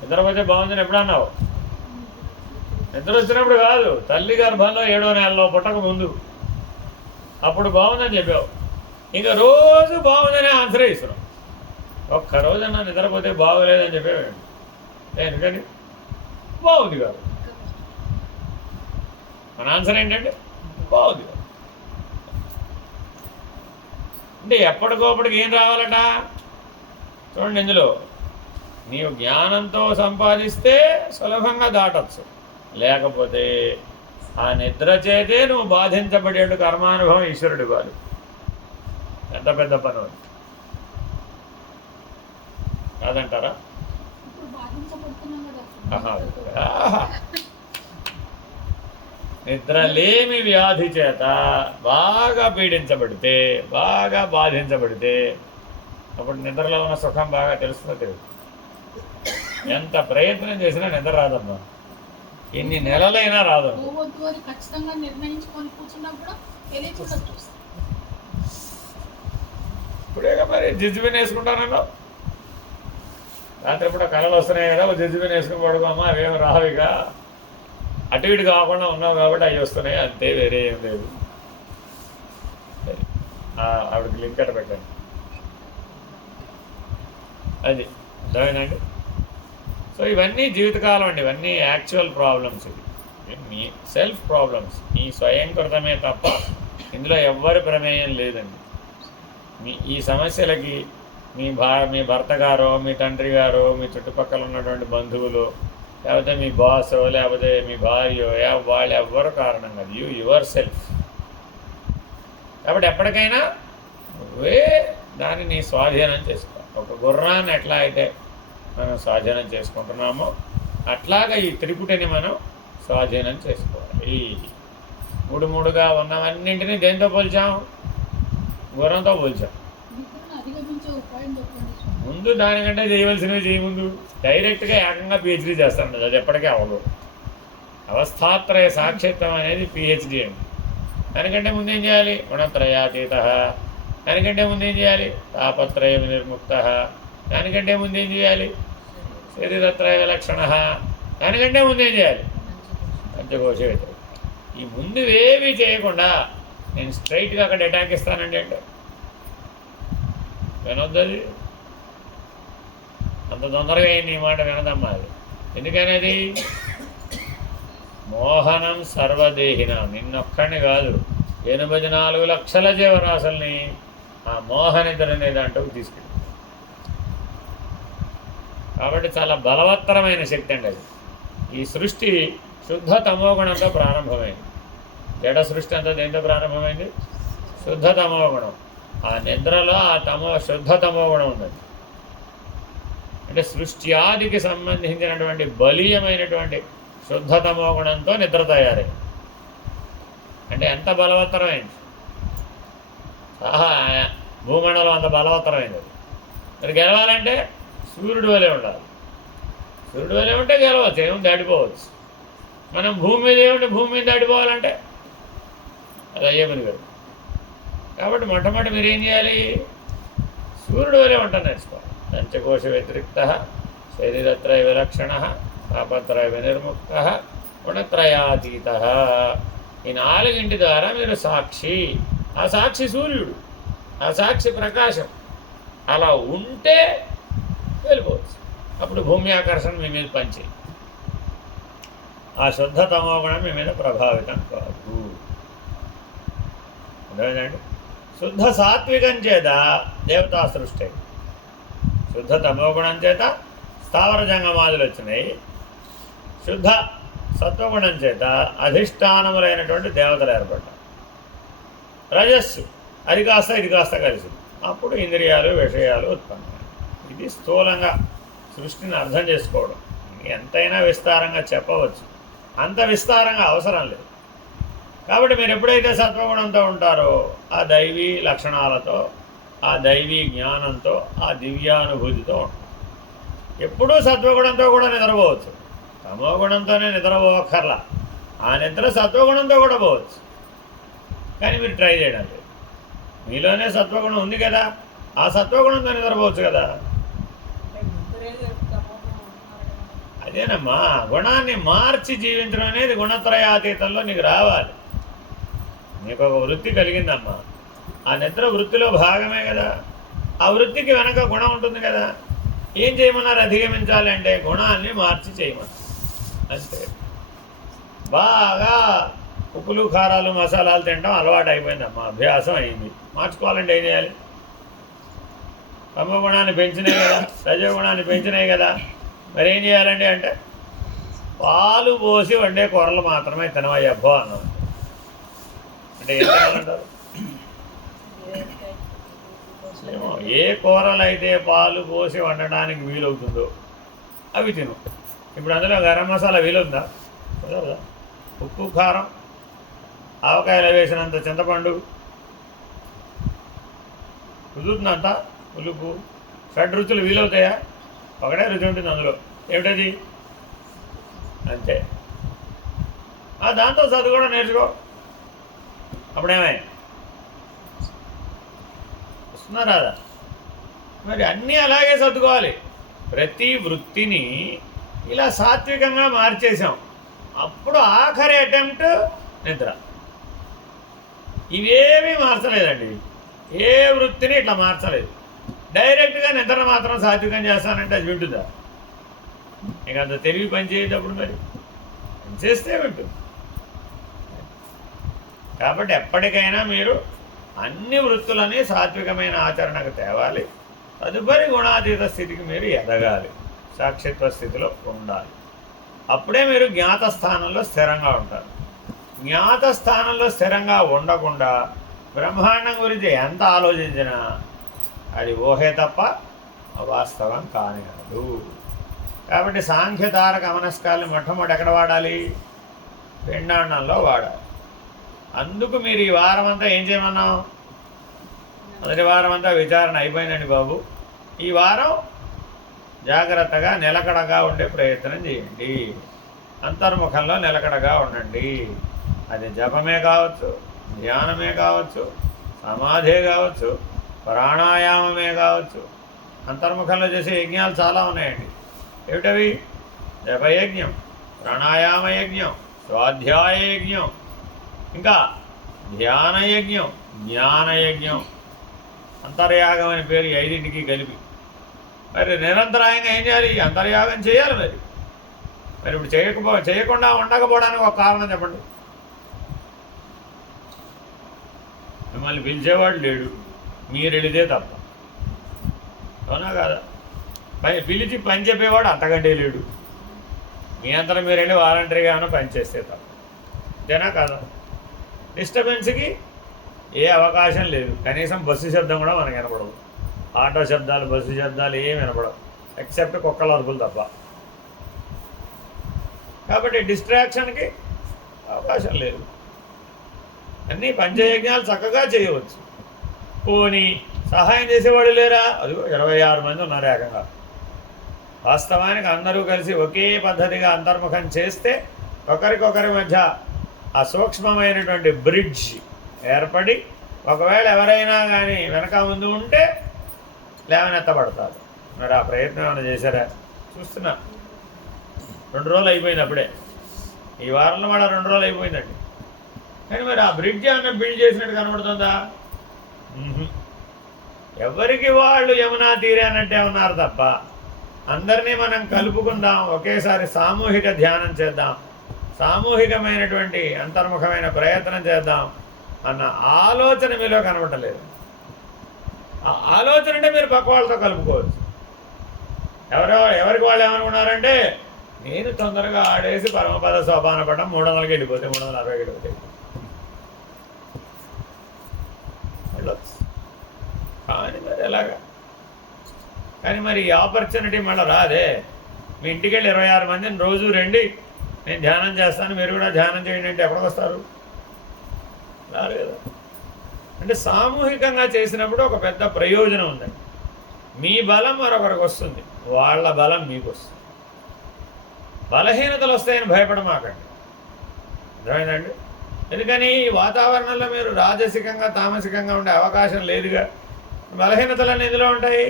నిద్రపోతే బాగుందని ఎప్పుడు అన్నావు? నిద్ర వచ్చినప్పుడు కాదు, తల్లి గర్భంలో 7వ నెలలో పుట్టక ముందు. అప్పుడు బాగుందని చెప్పావు, ఇంకా రోజు బాగుందనే ఆన్సరే ఇస్తున్నావు. ఒక్కరోజన్నా నిద్రపోతే బాగోలేదని చెప్పేవాడు, ఎందుకని బాగుంది కాదు. మన ఆన్సర్ ఏంటంటే బాగుంది కాదు. అంటే ఎప్పటికోప్పటికి ఏం రావాలట చూడండి, ఇందులో నీవు జ్ఞానంతో సంపాదిస్తే సులభంగా దాటచ్చు, లేకపోతే ఆ నిద్ర చేతే నువ్వు బాధించబడేటు కర్మానుభవం ఈశ్వరుడు కాదు. ఎంత పెద్ద పని అది కాదంటారా? నిద్రలేమి వ్యాధి చేత బాగా పీడించబడితే, బాగా బాధించబడితే అప్పుడు నిద్రలో ఉన్న సుఖం బాగా తెలుస్తుందో తెలియదు. ఎంత ప్రయత్నం చేసినా నిద్ర రాదమ్మా, ఎన్ని నెలలైనా రాదు. ఇప్పుడేగా మరి జడ్జిమెంట్ వేసుకుంటానన్నా, రాత్రి కూడా కళలు వస్తున్నాయి కదా, జడ్జిమెంట్ వేసుకుని పడుకోమ్మా, అవేమి రావిగా అటు ఇటు కాకుండా ఉన్నావు కాబట్టి అవి వస్తున్నాయి అంతే, వేరే ఏం లేదు. ఆవిడకి లింక్ అట్ట పెట్టండి, అది అర్థమైందండి. సో ఇవన్నీ జీవితకాలం అండి, ఇవన్నీ యాక్చువల్ ప్రాబ్లమ్స్. ఇవి మీ సెల్ఫ్ ప్రాబ్లమ్స్, మీ స్వయంకృతమే తప్ప ఇందులో ఎవ్వరి ప్రమేయం లేదండి. ఈ సమస్యలకి మీ భర్త గారో, మీ తండ్రి గారో, మీ చుట్టుపక్కల ఉన్నటువంటి బంధువులు, లేకపోతే మీ బాసో, లేకపోతే మీ భార్యో, వాళ్ళు ఎవ్వరు కారణం కాదు, యువర్ సెల్ఫ్. కాబట్టి ఎప్పటికైనా నువ్వే దాన్ని స్వాధీనం చేసుకో. ఒక గుర్రాన్ని ఎట్లా అయితే మనం స్వాధీనం చేసుకుంటున్నామో అట్లాగా ఈ త్రిపుటిని మనం స్వాధీనం చేసుకోవాలి. మూడుగా ఉన్నవన్నింటినీ దేంతో పోల్చాం? గుర్రంతో పోల్చాం. ముందు దానికంటే చేయవలసినవి చేయముందు డైరెక్ట్గా ఏకంగా పిహెచ్డీ చేస్తాను, అది ఎప్పటికీ అవ్వదు. అవస్థాత్రయ సాక్షిత్వం అనేది పిహెచ్డీ అండి. దానికంటే ముందేం చేయాలి? గుణత్రయాతీత. దానికంటే ముందేం చేయాలి? తాపత్రయ వినిర్ముక్త. దానికంటే ముందేం చేయాలి? శరీరత్రయ విలక్షణ. దానికంటే ముందేం చేయాలి? పంచకోశ వ్యతిరేకం. ఈ ముందు ఏమీ చేయకుండా నేను స్ట్రైట్గా అక్కడ అటాక్ ఇస్తానండి అంటే వినొద్దు. అది అంత తొందరగా నీ మాట వినదమ్మా. అది ఎందుకనేది మోహనం సర్వదేహిన, నిన్నొక్కడిని కాదు 84 లక్షల జీవరాశుల్ని ఆ మోహనిద్ర అనే దాంట్లోకి తీసుకెళ్ళి. కాబట్టి చాలా బలవత్తరమైన శక్తి అండి అది. ఈ సృష్టి శుద్ధ తమోగుణంతో ప్రారంభమైంది. జడ సృష్టి అంతా దేంతో ప్రారంభమైంది? శుద్ధ తమోగుణం. ఆ నిద్రలో ఆ శుద్ధ తమోగుణం ఉందండి. అంటే సృష్టి ఆదికి సంబంధించినటువంటి బలీయమైనటువంటి శుద్ధ తమోగుణంతో నిద్ర తయారైంది. అంటే ఎంత బలవత్తరమైంది, భూమండలం అంత బలవత్తరమైంది. మరి గెలవాలంటే సూర్యుడు వలె ఉండాలి. సూర్యుడు వలె ఉంటే గెలవచ్చు, ఏమి దాటిపోవచ్చు. మనం భూమి మీద ఏముంటే భూమి మీద దాటిపోవాలంటే అది అయ్యే పని కాదు. కాబట్టి మొట్టమొదటి మీరు ఏం చేయాలి? సూర్యుడు వలె ఉంటాను నేర్చుకోవాలి. పంచకోశ వ్యతిరిక్త, శరీరత్రయ విలక్షణ, తాపత్రయ వినిర్ముక్త, గుణత్రయాతీత. ఈ 4 ద్వారా మీరు సాక్షి. ఆ సాక్షి సూర్యుడు, ఆ సాక్షి ప్రకాశం. అలా ఉంటే వెళ్ళిపోవచ్చు. అప్పుడు భూమి ఆకర్షణ మీ మీద పంచి ఆ శుద్ధ తమోగుణం మీ మీద ప్రభావితం కాదు. అర్థమైందండి? శుద్ధ సాత్వికం చేత దేవతా సృష్టి, శుద్ధ తమోగుణం చేత స్థావర జంగమాదులు వచ్చినాయి. శుద్ధ సత్వగుణం చేత అధిష్టానములైనటువంటి దేవతలు ఏర్పడ్డారు. రజస్సు అది కాస్త ఇది కాస్త కలిసి అప్పుడు ఇంద్రియాలు విషయాలు ఉత్పన్నమయ్యాయి. ఇది స్థూలంగా సృష్టిని అర్థం చేసుకోవడం. ఎంతైనా విస్తారంగా చెప్పవచ్చు, అంత విస్తారంగా అవసరం లేదు. కాబట్టి మీరు ఎప్పుడైతే సత్వగుణంతో ఉంటారో ఆ దైవీ లక్షణాలతో, ఆ దైవీ జ్ఞానంతో, ఆ దివ్యానుభూతితో ఉంటారు. ఎప్పుడూ సత్వగుణంతో కూడా నిద్రపోవచ్చు, తమోగుణంతోనే నిద్రపోవక్కర్లా. ఆ నిద్ర సత్వగుణంతో కూడా పోవచ్చు, కానీ మీరు ట్రై చేయడం లేదు. మీలోనే సత్వగుణం ఉంది కదా, ఆ సత్వగుణంతో నిద్రపోవచ్చు కదా. అదేనమ్మా, గుణాన్ని మార్చి జీవించడం అనేది గుణత్రయాతీతంలో నీకు రావాలి. నీకు ఒక వృత్తి కలిగిందమ్మా, ఆ నిద్ర వృత్తిలో భాగమే కదా, ఆ వృత్తికి వెనక గుణం ఉంటుంది కదా. ఏం చేయమన్నారు? అధిగమించాలి అంటే గుణాన్ని మార్చి చేయమన్నారు అంతే. బాగా ఉప్పులు కారాలు మసాలాలు తినడం అలవాటు అయిపోయిందమ్మా, అభ్యాసం అయింది. మార్చుకోవాలంటే ఏం చేయాలి? తమోగుణాన్ని పెంచినాయి కదా, రజోగుణాన్ని పెంచినాయి కదా, మరి ఏం చేయాలండి అంటే పాలు పోసి వండే కూరలు మాత్రమే తినవయ్య అబ్బో అన్నాం. అంటే ఏం తినాలంటారు? ఏమో ఏ కూరలు అయితే పాలు పోసి వండడానికి వీలవుతుందో అవి తిను. ఇప్పుడు అందులో గరం మసాలా వీలుందా? కుదరదా? ఉప్పు కారం ఆవకాయలు వేసినంత చింతపండు కుదురుతుందంత పులుపు షడ్రుచులు వీలవుతాయా? ఒకటే రుచి ఉంటుంది అందులో. ఏమిటది? అంతే. దాంతో చదువు కూడా నేర్చుకో. అప్పుడేమే వస్తున్నారా? మరి అన్నీ అలాగే సర్దుకోవాలి. ప్రతి వృత్తిని ఇలా సాత్వికంగా మార్చేసాం. అప్పుడు ఆఖరి అటెంప్ట్ నిద్ర. ఇవేమీ మార్చలేదండి, ఏ వృత్తిని ఇట్లా మార్చలేదు. డైరెక్ట్గా నిద్ర మాత్రం సాత్వికం చేస్తానంటే అది వింటుందా? ఇక అంత తెలివి పని చేసేటప్పుడు మరి చేస్తే వింటుంది. కాబట్టి ఎప్పటికైనా మీరు అన్ని వృత్తులని సాత్వికమైన ఆచరణకు తేవాలి. తదుపరి గుణాతీత స్థితికి మీరు ఎదగాలి, సాక్షిత్వ స్థితిలో ఉండాలి. అప్పుడే మీరు జ్ఞాత స్థానంలో స్థిరంగా ఉంటారు. జ్ఞాత స్థానంలో స్థిరంగా ఉండకుండా బ్రహ్మాండం గురించి ఎంత ఆలోచించినా అది ఊహే తప్ప వాస్తవం కానివ్వదు. కాబట్టి సాంఖ్యతారక మనస్కాల్ని మొట్టమొదటి ఎక్కడ వాడాలి? పిండాండంలో వాడాలి. అందుకు మీరు ఈ వారం అంతా ఏం చేయమన్నాం? మొదటి వారం అంతా విచారణ అయిపోయిందండి బాబు. ఈ వారం జాగ్రత్తగా నిలకడగా ఉండే ప్రయత్నం చేయండి. అంతర్ముఖంలో నిలకడగా ఉండండి. అది జపమే కావచ్చు, ధ్యానమే కావచ్చు, సమాధే కావచ్చు, ప్రాణాయామమే కావచ్చు. అంతర్ముఖంలో చేసే యజ్ఞాలు చాలా ఉన్నాయండి. ఏమిటవి? జపయజ్ఞం, ప్రాణాయామ యజ్ఞం, స్వాధ్యాయ యజ్ఞం, ఇంకా ధ్యానయజ్ఞం, జ్ఞానయజ్ఞం, అంతర్యాగం అని పేరు 5ంటికి కలిపి. మరి నిరంతరాయంగా ఏం చేయాలి? అంతర్యాగం చేయాలి. మరి ఇప్పుడు చేయకుండా ఉండకపోవడానికి ఒక కారణం చెప్పండి. మిమ్మల్ని పిలిచేవాడు లేడు, మీరు వెళితే తప్ప. అవునా కాదా? పిలిచి పని చెప్పేవాడు అంతకంటే లేడు. మీ అంతరం మీరు వెళ్ళి వాలంటరీగా ఏమైనా పని చేస్తే తప్ప. అంతేనా కాదా? డిస్టర్బెన్స్కి ఏ అవకాశం లేదు. కనీసం బస్సు శబ్దం కూడా మనకు వినపడదు. ఆటో శబ్దాలు, బస్సు శబ్దాలు ఏమి వినపడవు, ఎక్సెప్ట్ కుక్కల అరుపులు తప్ప. కాబట్టి డిస్ట్రాక్షన్కి అవకాశం లేదు. అన్నీ పంచయజ్ఞాలు చక్కగా చేయవచ్చు. పోనీ సహాయం చేసేవాడు లేరా? అదిగో 26 మంది ఉన్నారు ఏకంగా. వాస్తవానికి అందరూ కలిసి ఒకే పద్ధతిగా అంతర్ముఖం చేస్తే ఒకరికొకరి మధ్య ఆ సూక్ష్మమైనటువంటి బ్రిడ్జ్ ఏర్పడి ఒకవేళ ఎవరైనా కానీ వెనక ముందు ఉంటే లేవనెత్తబడతారు. మరి ఆ ప్రయత్నం ఏమైనా చేశారా? చూస్తున్నా 2 రోజులు అయిపోయింది అప్పుడే. ఈ వారంలో కూడా 2 రోజులు అయిపోయిందండి. కానీ మరి ఆ బ్రిడ్జ్ ఏమన్నా బిల్డ్ చేసినట్టు కనబడుతుందా? ఎవరికి వాళ్ళు యమునా తీరానంటే ఉన్నారు తప్ప అందరినీ మనం కలుపుకుందాం, ఒకేసారి సామూహిక ధ్యానం చేద్దాం, సామూహికమైనటువంటి అంతర్ముఖమైన ప్రయత్నం చేద్దాం అన్న ఆలోచన మీలో కనబడలేదు. ఆ ఆలోచన అంటే మీరు పక్క వాళ్ళతో కలుపుకోవచ్చు. ఎవరికి వాళ్ళు ఏమనుకున్నారంటే నేను తొందరగా ఆడేసి పరమపద సోపాన పడడం 300కి వెళ్ళిపోతే 360కి వెళ్ళిపోతే కానీ మరి ఎలాగా? కానీ మరి ఈ ఆపర్చునిటీ మళ్ళీ రాదే. మీ ఇంటికి వెళ్ళి 26 మందిని రోజు రండి నేను ధ్యానం చేస్తాను, మీరు కూడా ధ్యానం చేయండి అంటే ఎక్కడికి వస్తారు? రారు కదా. అంటే సామూహికంగా చేసినప్పుడు ఒక పెద్ద ప్రయోజనం ఉందండి. మీ బలం మరొకరికి వస్తుంది, వాళ్ళ బలం మీకు వస్తుంది. బలహీనతలు వస్తాయని భయపడమాకండి, అర్థమైందండి? ఎందుకని ఈ వాతావరణంలో మీరు రాజసికంగా తామసికంగా ఉండే అవకాశం లేదుగా. బలహీనతలన్నీ ఎందులో ఉంటాయి?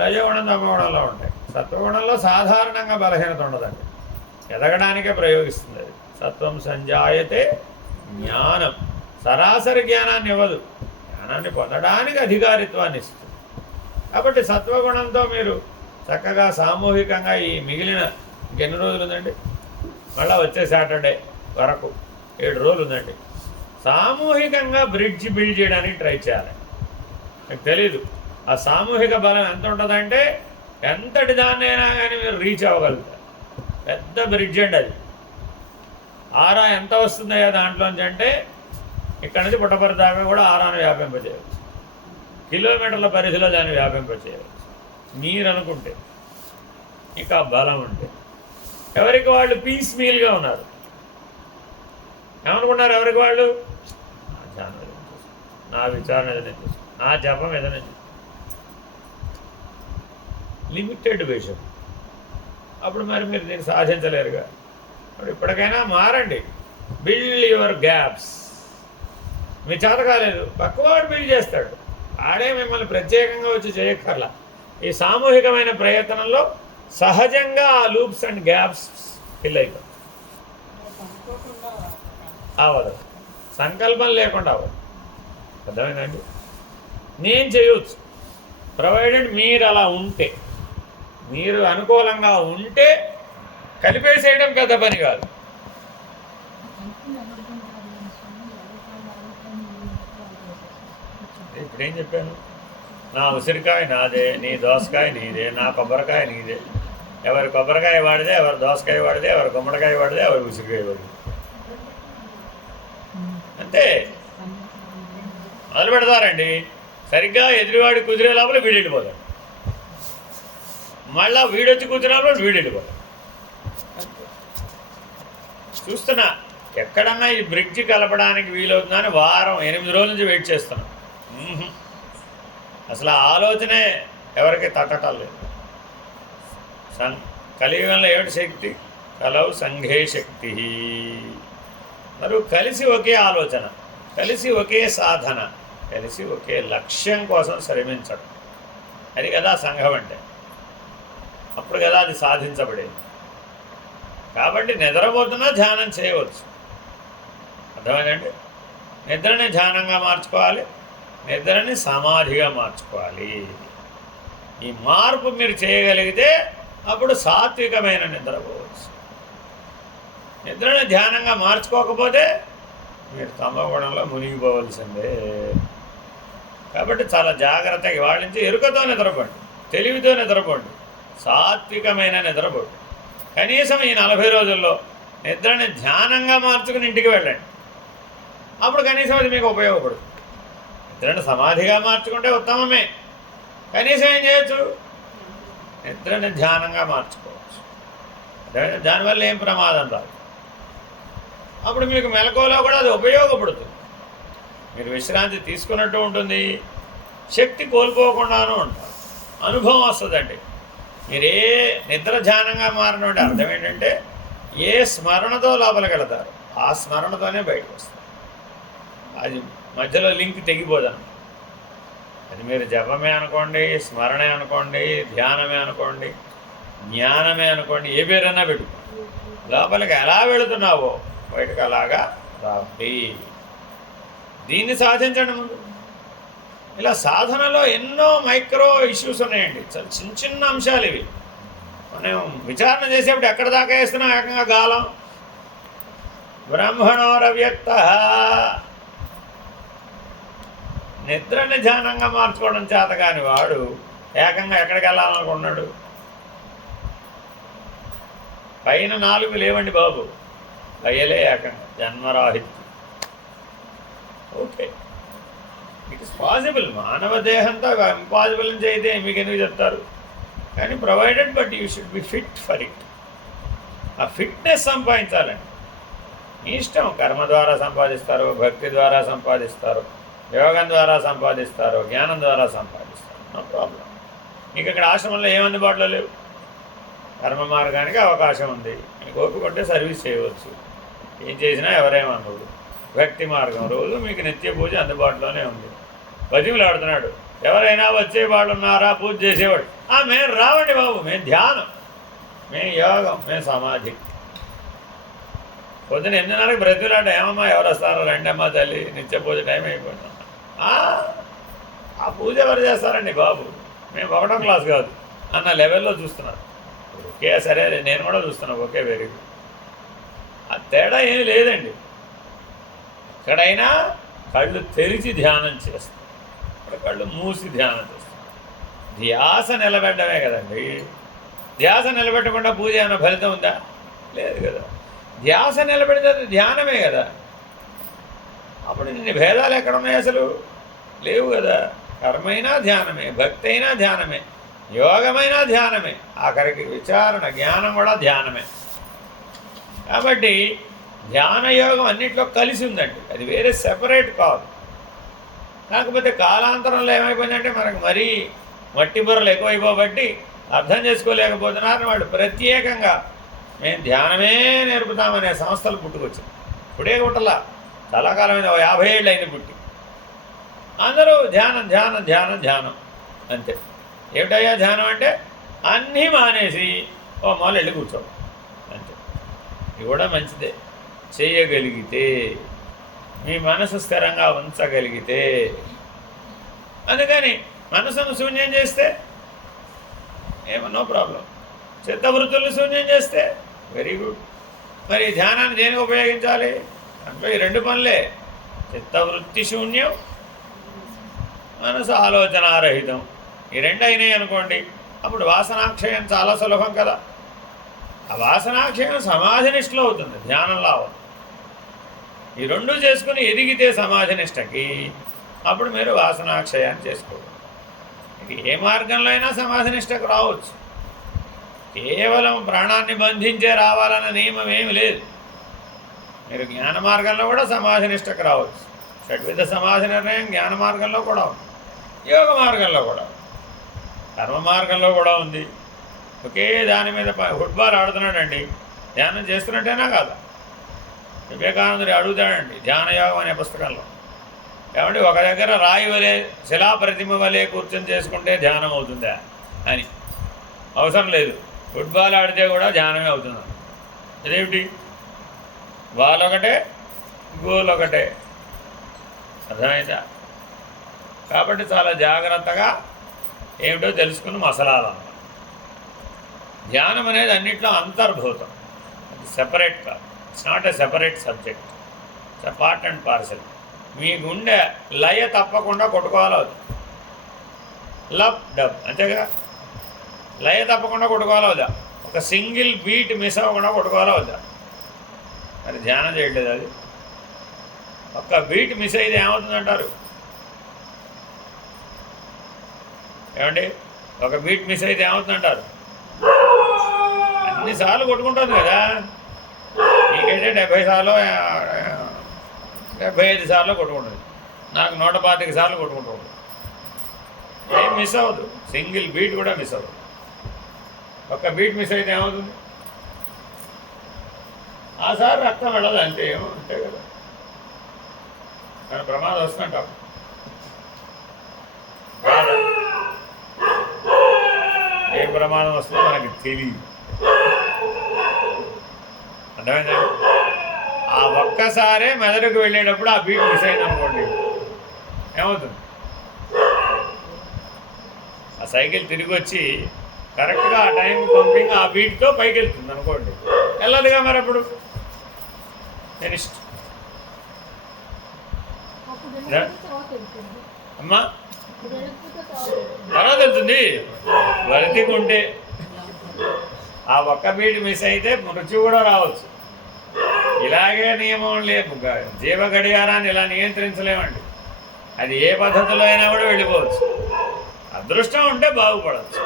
రజోగుణం, తమోగుణంలో ఉంటాయి. సత్వగుణంలో సాధారణంగా బలహీనత ఉండదండి, ఎదగడానికే ప్రయోగిస్తుంది అది. సత్వం సంజాయతే జ్ఞానం, సరాసరి జ్ఞానాన్ని ఇవ్వదు, జ్ఞానాన్ని పొందడానికి అధికారిత్వాన్ని ఇస్తుంది. కాబట్టి సత్వగుణంతో మీరు చక్కగా సామూహికంగా ఈ మిగిలిన ఇంకెన్ని రోజులు ఉందండి, మళ్ళీ వచ్చే సాటర్డే వరకు 7 రోజులు ఉందండి, సామూహికంగా బ్రిడ్జ్ బిల్డ్ చేయడానికి ట్రై చేయాలి. నాకు తెలీదు ఆ సామూహిక బలం ఎంత ఉంటుందంటే ఎంతటి దాన్నైనా కానీ మీరు రీచ్ అవ్వగలుగుతారు. పెద్ద బ్రిడ్జ్ అండి అది. ఆరా ఎంత వస్తుందయ్యా దాంట్లోంచి అంటే ఇక్కడ నుంచి పుట్టపర్తి దాకా కూడా ఆరాను వ్యాపింపజేయవచ్చు, కిలోమీటర్ల పరిధిలో దాన్ని వ్యాపింపజేయవచ్చు మీరు అనుకుంటే. ఇంకా బలం ఉంటే ఎవరికి వాళ్ళు పీస్ మీల్గా ఉన్నారు. ఏమనుకున్నారు ఎవరికి వాళ్ళు? నా ధ్యానం ఏదైనా చూస్తాను, నా విచారణ ఏదైనా చూస్తాను, నా జపం ఏదైనా చూస్తాను, లిమిటెడ్ విజన్. అప్పుడు మరి మీరు దీన్ని సాధించలేరుగా. ఇప్పుడు ఇప్పటికైనా మారండి, బిల్డ్ యువర్ గ్యాప్స్. మీ చేత కాలేదు, పక్కవాడు బిల్డ్ చేస్తాడు, ఆడే మిమ్మల్ని ప్రత్యేకంగా వచ్చి చేయక్కర్లా. ఈ సామూహికమైన ప్రయత్నంలో సహజంగా ఆ లూప్స్ అండ్ గ్యాప్స్ ఫిల్ అయిపోతాయి. అవ్వదు, సంకల్పం లేకుండా అవ్వదు. అర్థమైందండి? నేను చేయవచ్చు ప్రొవైడెడ్ మీరు అలా ఉంటే, మీరు అనుకూలంగా ఉంటే కలిపేసేయడం పెద్ద పని కాదు. ఇప్పుడేం చెప్పాను? నా ఉసిరికాయ నాదే, నీ దోసకాయ నీదే, నా కొబ్బరికాయ నీదే. ఎవరి కొబ్బరికాయ వాడిదే, ఎవరి దోసకాయ వాడిదే, ఎవరి గుమ్మడికాయ వాడిదే, ఎవరి ఉసిరికాయ వాడిదే. అంతే. మొదలు పెడతారండి, సరిగ్గా ఎదురువాడి కుదిరే లోపల వీడు వెళ్ళిపోతాడు, మళ్ళా వీడొచ్చి కుదిరే లోపల వీడు వెళ్ళిపోతాడు. చూస్తున్నా ఎక్కడన్నా ఈ బ్రిడ్జ్ కలపడానికి వీలవుతుందని వారం 8 రోజుల నుంచి వెయిట్ చేస్తున్నాం. అసలు ఆ ఆలోచనే ఎవరికి తట్టటం లేదు. కలియుగంలో ఏమిటి శక్తి? కలవు సంఘే శక్తి. మరి కలిసి ఒకే ఆలోచన, కలిసి ఒకే సాధన, కలిసి ఒకే లక్ష్యం కోసం శ్రమించడం, అది కదా సంఘం అంటే. అప్పుడు కదా అది సాధించబడేది. కాబట్టి నిద్రపోతున్నా ధ్యానం చేయవచ్చు. అర్థమైందండి? నిద్రని ధ్యానంగా మార్చుకోవాలి, నిద్రని సమాధిగా మార్చుకోవాలి. ఈ మార్పు మీరు చేయగలిగితే అప్పుడు సాత్వికమైన నిద్రపోవచ్చు. నిద్రని ధ్యానంగా మార్చుకోకపోతే మీరు తమగుణంలో మునిగిపోవలసిందే. కాబట్టి చాలా జాగ్రత్తగా ఇవాళ నుంచి ఎరుకతో నిద్రపోండి, తెలివితో నిద్రపోండి, సాత్వికమైన నిద్రపోండి. కనీసం ఈ 40 రోజుల్లో నిద్రని ధ్యానంగా మార్చుకుని ఇంటికి వెళ్ళండి. అప్పుడు కనీసం అది మీకు ఉపయోగపడుతుంది. నిద్రను సమాధిగా మార్చుకుంటే ఉత్తమమే. కనీసం ఏం చేయొచ్చు? నిద్రని ధ్యానంగా మార్చుకోవచ్చు. దానివల్ల ఏం ప్రమాదం రాదు. అప్పుడు మీకు మెలకువలో కూడా అది ఉపయోగపడుతుంది. మీరు విశ్రాంతి తీసుకున్నట్టు ఉంటుంది, శక్తి కోల్పోకుండానూ ఉంటారు, అనుభవం వస్తుందండి. మీరే నిద్ర ధ్యానంగా మారినటువంటి అర్థం ఏంటంటే ఏ స్మరణతో లోపలికి వెళతారు ఆ స్మరణతోనే బయటకు వస్తారు. అది మధ్యలో లింక్ తెగిపోదన్నమాట. అది మీరు జపమే అనుకోండి, స్మరణే అనుకోండి, ధ్యానమే అనుకోండి, జ్ఞానమే అనుకోండి, ఏ పేరైనా పెట్టుకోండి, లోపలికి ఎలా వెళుతున్నావో బయటకు అలాగా రాండి. దీన్ని సాధించండి ముందు. ఇలా సాధనలో ఎన్నో మైక్రో ఇష్యూస్ ఉన్నాయండి, చాలా చిన్న చిన్న అంశాలు ఇవి. మనం విచారణ చేసేప్పుడు ఎక్కడ దాకా వేస్తున్నాం? ఏకంగా గాలం. బ్రహ్మణోరవ్యక్త. నిద్రని ధ్యానంగా మార్చుకోవడం చేత కాని వాడు ఏకంగా ఎక్కడికి వెళ్ళాలనుకున్నాడు? పైన 4 లేవండి బాబు, అయ్యలే ఏకంగా జన్మరాహిత్యం. Okay, it is possible. మానవ దేహంతో ఇంపాసిబుల్ నుంచి అయితే మీకు ఎందుకు చెప్తారు? కానీ provided, but you should be fit for it. ఆ ఫిట్నెస్ సంపాదించాలండి. మీ ఇష్టం. కర్మ ద్వారా సంపాదిస్తారు, భక్తి ద్వారా సంపాదిస్తారు, యోగం ద్వారా సంపాదిస్తారు, జ్ఞానం ద్వారా సంపాదిస్తారు, నో ప్రాబ్లం. మీకు ఇక్కడ ఆశ్రమంలో ఏం అందుబాటులో లేవు. కర్మ మార్గానికి అవకాశం ఉంది, మీకు ఓపిక ఉంటే సర్వీస్ చేయవచ్చు, ఏం చేసినా ఎవరేమన్నారు. భక్తి మార్గం రోజు మీకు నిత్య పూజ అందుబాటులోనే ఉంది. భజనలు ఆడుతున్నాడు, ఎవరైనా వచ్చేవాళ్ళు ఉన్నారా పూజ చేసేవాడు? మేము రావండి బాబు, మేము ధ్యానం, మేము యోగం, మేము సమాధి. పొద్దున 8:30కి బ్రతిలాట ఏమమ్మా ఎవరు వస్తారో రండమ్మా తల్లి నిత్య పూజ టైం అయిపోయింది. ఆ పూజ ఎవరు చేస్తారండి బాబు, మేము 1వ క్లాస్ కాదు అన్న లెవెల్లో చూస్తున్నారు. ఓకే సరే నేను కూడా చూస్తున్నాను, ఓకే వెరీ గుడ్. ఆ తేడా ఏమీ లేదండి. ఎక్కడైనా కళ్ళు తెరిచి ధ్యానం చేస్తాం, ఇక్కడ కళ్ళు మూసి ధ్యానం చేస్తాం. ధ్యాస నిలబెట్టడమే కదండి. ధ్యాస నిలబెట్టకుండా పూజ ఏమైనా ఫలితం ఉందా? లేదు కదా. ధ్యాస నిలబెడితే ధ్యానమే కదా. అప్పుడు ఇన్ని భేదాలు ఎక్కడున్నాయి అసలు? లేవు కదా. కర్మైనా ధ్యానమే, భక్తి అయినా ధ్యానమే, యోగమైనా ధ్యానమే, ఆఖరికి విచారణ జ్ఞానం కూడా ధ్యానమే. కాబట్టి ధ్యాన యోగం అన్నింటిలో కలిసి ఉందండి, అది వేరే సెపరేట్ కాదు. కాకపోతే కాలాంతరంలో ఏమైపోయిందంటే మనకు మరీ మట్టి బుర్రలు ఎక్కువైపోబట్టి అర్థం చేసుకోలేకపోతున్నారు. వాళ్ళు ప్రత్యేకంగా మేము ధ్యానమే నేర్పుతామనే సంస్థలు పుట్టుకొచ్చింది. ఇప్పుడే పుట్టలా, చాలా కాలమైంది, 50 ఏళ్ళు అయింది పుట్టి. అందరూ ధ్యానం ధ్యానం ధ్యానం ధ్యానం అంతే. ఏమిటయ్యా ధ్యానం అంటే అన్నీ మానేసి మూల వెళ్ళి కూర్చోం అంతే. ఇది కూడా మంచిదే, చేయగలిగితే, మీ మనసు స్థిరంగా ఉంచగలిగితే. అందుకని మనసును శూన్యం చేస్తే నో ప్రాబ్లం. చిత్తవృత్తులను శూన్యం చేస్తే వెరీ గుడ్. మరి ధ్యానాన్ని దేనికి ఉపయోగించాలి అంటే ఈ 2 పనులే, చిత్తవృత్తి శూన్యం, మనసు ఆలోచనారహితం. ఈ 2 అయినాయి అనుకోండి, అప్పుడు వాసనాక్షయం చాలా సులభం కదా. ఆ వాసనాక్షయం సమాధినిష్టలో అవుతుంది, ధ్యానంలో అవుతుంది. ఈ 2 చేసుకుని ఎదిగితే సమాధినిష్టకి అప్పుడు మీరు వాసనాక్షయాన్ని చేసుకోవాలి. ఇది ఏ మార్గంలో అయినా సమాధినిష్టకు రావచ్చు. కేవలం ప్రాణాన్ని బంధించే రావాలన్న నియమం ఏమి లేదు. మీరు జ్ఞాన మార్గంలో కూడా సమాధినిష్టకు రావచ్చు. షడ్విధ సమాధి నిర్ణయం జ్ఞాన మార్గంలో కూడా ఉంది, యోగ మార్గంలో కూడా ఉంది, కర్మ మార్గంలో కూడా ఉంది. ఒకే దాని మీద ఫుట్బాల్ ఆడుతున్నాడండి, ధ్యానం చేస్తున్నట్టేనా కాదా? వివేకానందుడు అడుగుతాడండి ధ్యానయోగం అనే పుస్తకంలో, ఏమంటే ఒక దగ్గర రాయి వలె శిలాప్రతిమ వలె కూర్చొని చేసుకుంటే ధ్యానం అవుతుందా అని. అవసరం లేదు, ఫుట్బాల్ ఆడితే కూడా ధ్యానమే అవుతుంది. అదేమిటి? బాల్ ఒకటే, గోల్ ఒకటే. అర్థమైందా? కాబట్టి చాలా జాగ్రత్తగా ఏమిటో తెలుసుకుని మసలాలన్నమాట. ధ్యానం అనేది అన్నింటిలో అంతర్భూతం, అది సెపరేట్ కాదు. It's not a separate subject, it's a part and parcel. మీ గుండె లయ తప్పకుండా కొట్టుకోవాలి, అవుతుంది లబ్ డబ్ అంతేగా. లయ తప్పకుండా కొట్టుకోవాలి అవుదా? ఒక సింగిల్ బీట్ మిస్ అవ్వకుండా కొట్టుకోవాలి అవుదా? మరి ధ్యానం చేయట్లేదు. అది ఒక్క బీట్ మిస్ అయితే ఏమవుతుందంటారు? ఏమండి, ఒక బీట్ మిస్ అయితే ఏమవుతుందంటారు? అన్నిసార్లు కొట్టుకుంటుంది కదా. మీకైతే 70 సార్లు 75 సార్లు కొట్టుకుంటుంది, నాకు 125 సార్లు కొట్టుకుంటుంది. ఏం మిస్ అవ్వదు, సింగిల్ బీట్ కూడా మిస్ అవ్వదు. ఒక్క బీట్ మిస్ అయితే ఏమవుతుంది? ఆసారి రక్తం వెళ్ళదు, అంతే. ఏమో అంతే కదా. కానీ ప్రమాదం వస్తుంటాం. ఏ ప్రమాదం వస్తుందో మనకి తెలియదు. అర్థమైందండి? ఆ ఒక్కసారే మెదడుకు వెళ్ళేటప్పుడు ఆ బీట్ మిస్ అయింది అనుకోండి, ఏమవుతుంది? ఆ సైకిల్ తిరిగి వచ్చి కరెక్ట్గా ఆ టైం పంపింగ్ ఆ బీట్తో పైకి వెళ్తుంది అనుకోండి, వెళ్ళదుగా. మరి అప్పుడు ఫినిష్డ్. అమ్మా తర్వాత వెళ్తుంది బ్రతికుంటే. ఆ ఒక్క బీట్ మిస్ అయితే మృత్యు కూడా రావచ్చు. ఇలాగే నియమం లేదు, జీవ గడియారాన్ని ఇలా నియంత్రించలేమండి. అది ఏ పద్ధతిలో అయినా కూడా వెళ్ళిపోవచ్చు. అదృష్టం ఉంటే బాగుపడవచ్చు,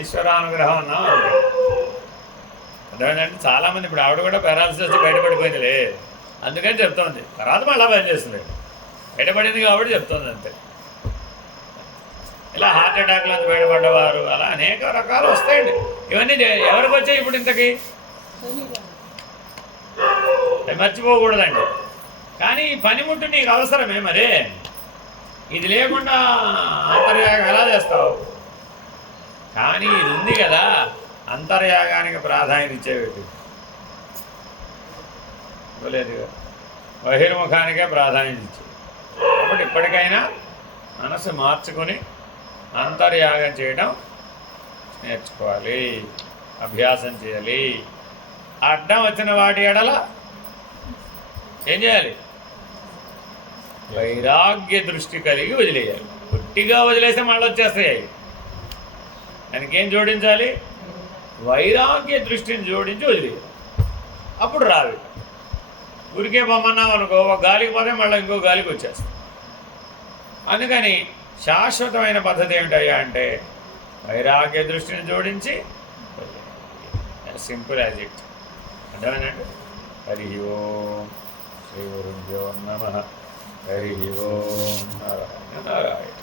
ఈశ్వరానుగ్రహం అన్నా ఉంది. అదేంటంటే చాలామంది ఇప్పుడు ఆవిడ కూడా పెరాలసిస్ వచ్చి బయటపడిపోయిందిలే, అందుకని చెప్తుంది. తర్వాత మళ్ళీ పనిచేస్తుంది, బయటపడింది కాబట్టి చెప్తుంది అంతే. ఇలా హార్ట్ అటాక్ల నుంచి బయటపడ్డవారు అలా అనేక రకాలు వస్తాయండి. ఇవన్నీ ఎవరికి వచ్చాయి ఇప్పుడు? ఇంతకీ మర్చిపోకూడదండి. కానీ ఈ పనిముట్టు నీకు అవసరమే. మరి ఇది లేకుండా అంతర్యాగం ఎలా చేస్తావు? కానీ ఇది ఉంది కదా, అంతర్యాగానికి ప్రాధాన్యత ఇచ్చేవి. ఇవ్వలేదుగా. బహిర్ముఖానికే ప్రాధాన్యత ఇచ్చింది. కాబట్టి ఇప్పటికైనా మనసు మార్చుకొని అంతర్యాగం చేయడం నేర్చుకోవాలి, అభ్యాసం చేయాలి. అడ్డం వచ్చిన వాటి ఎడల ఏం చేయాలి? వైరాగ్య దృష్టి కలిగి వదిలేయాలి. పుట్టిగా వదిలేస్తే మళ్ళీ వచ్చేస్తాయి అవి. దానికి ఏం జోడించాలి? వైరాగ్య దృష్టిని జోడించి వదిలేయాలి. అప్పుడు రావి. ఊరికే పొమ్మన్నాం అనుకో, ఒక గాలికి పోతే మళ్ళీ ఇంకో గాలికి వచ్చేస్తాం. అందుకని శాశ్వతమైన పద్ధతి ఏమిటయ్యా అంటే వైరాగ్య దృష్టిని జోడించి సింపుల్ యాజ్ ఇట్. అర్థమేనండి. హరి ఓం శ్రీ గురుభ్యో నమః. హరి ఓం నారాయణ నారాయణ.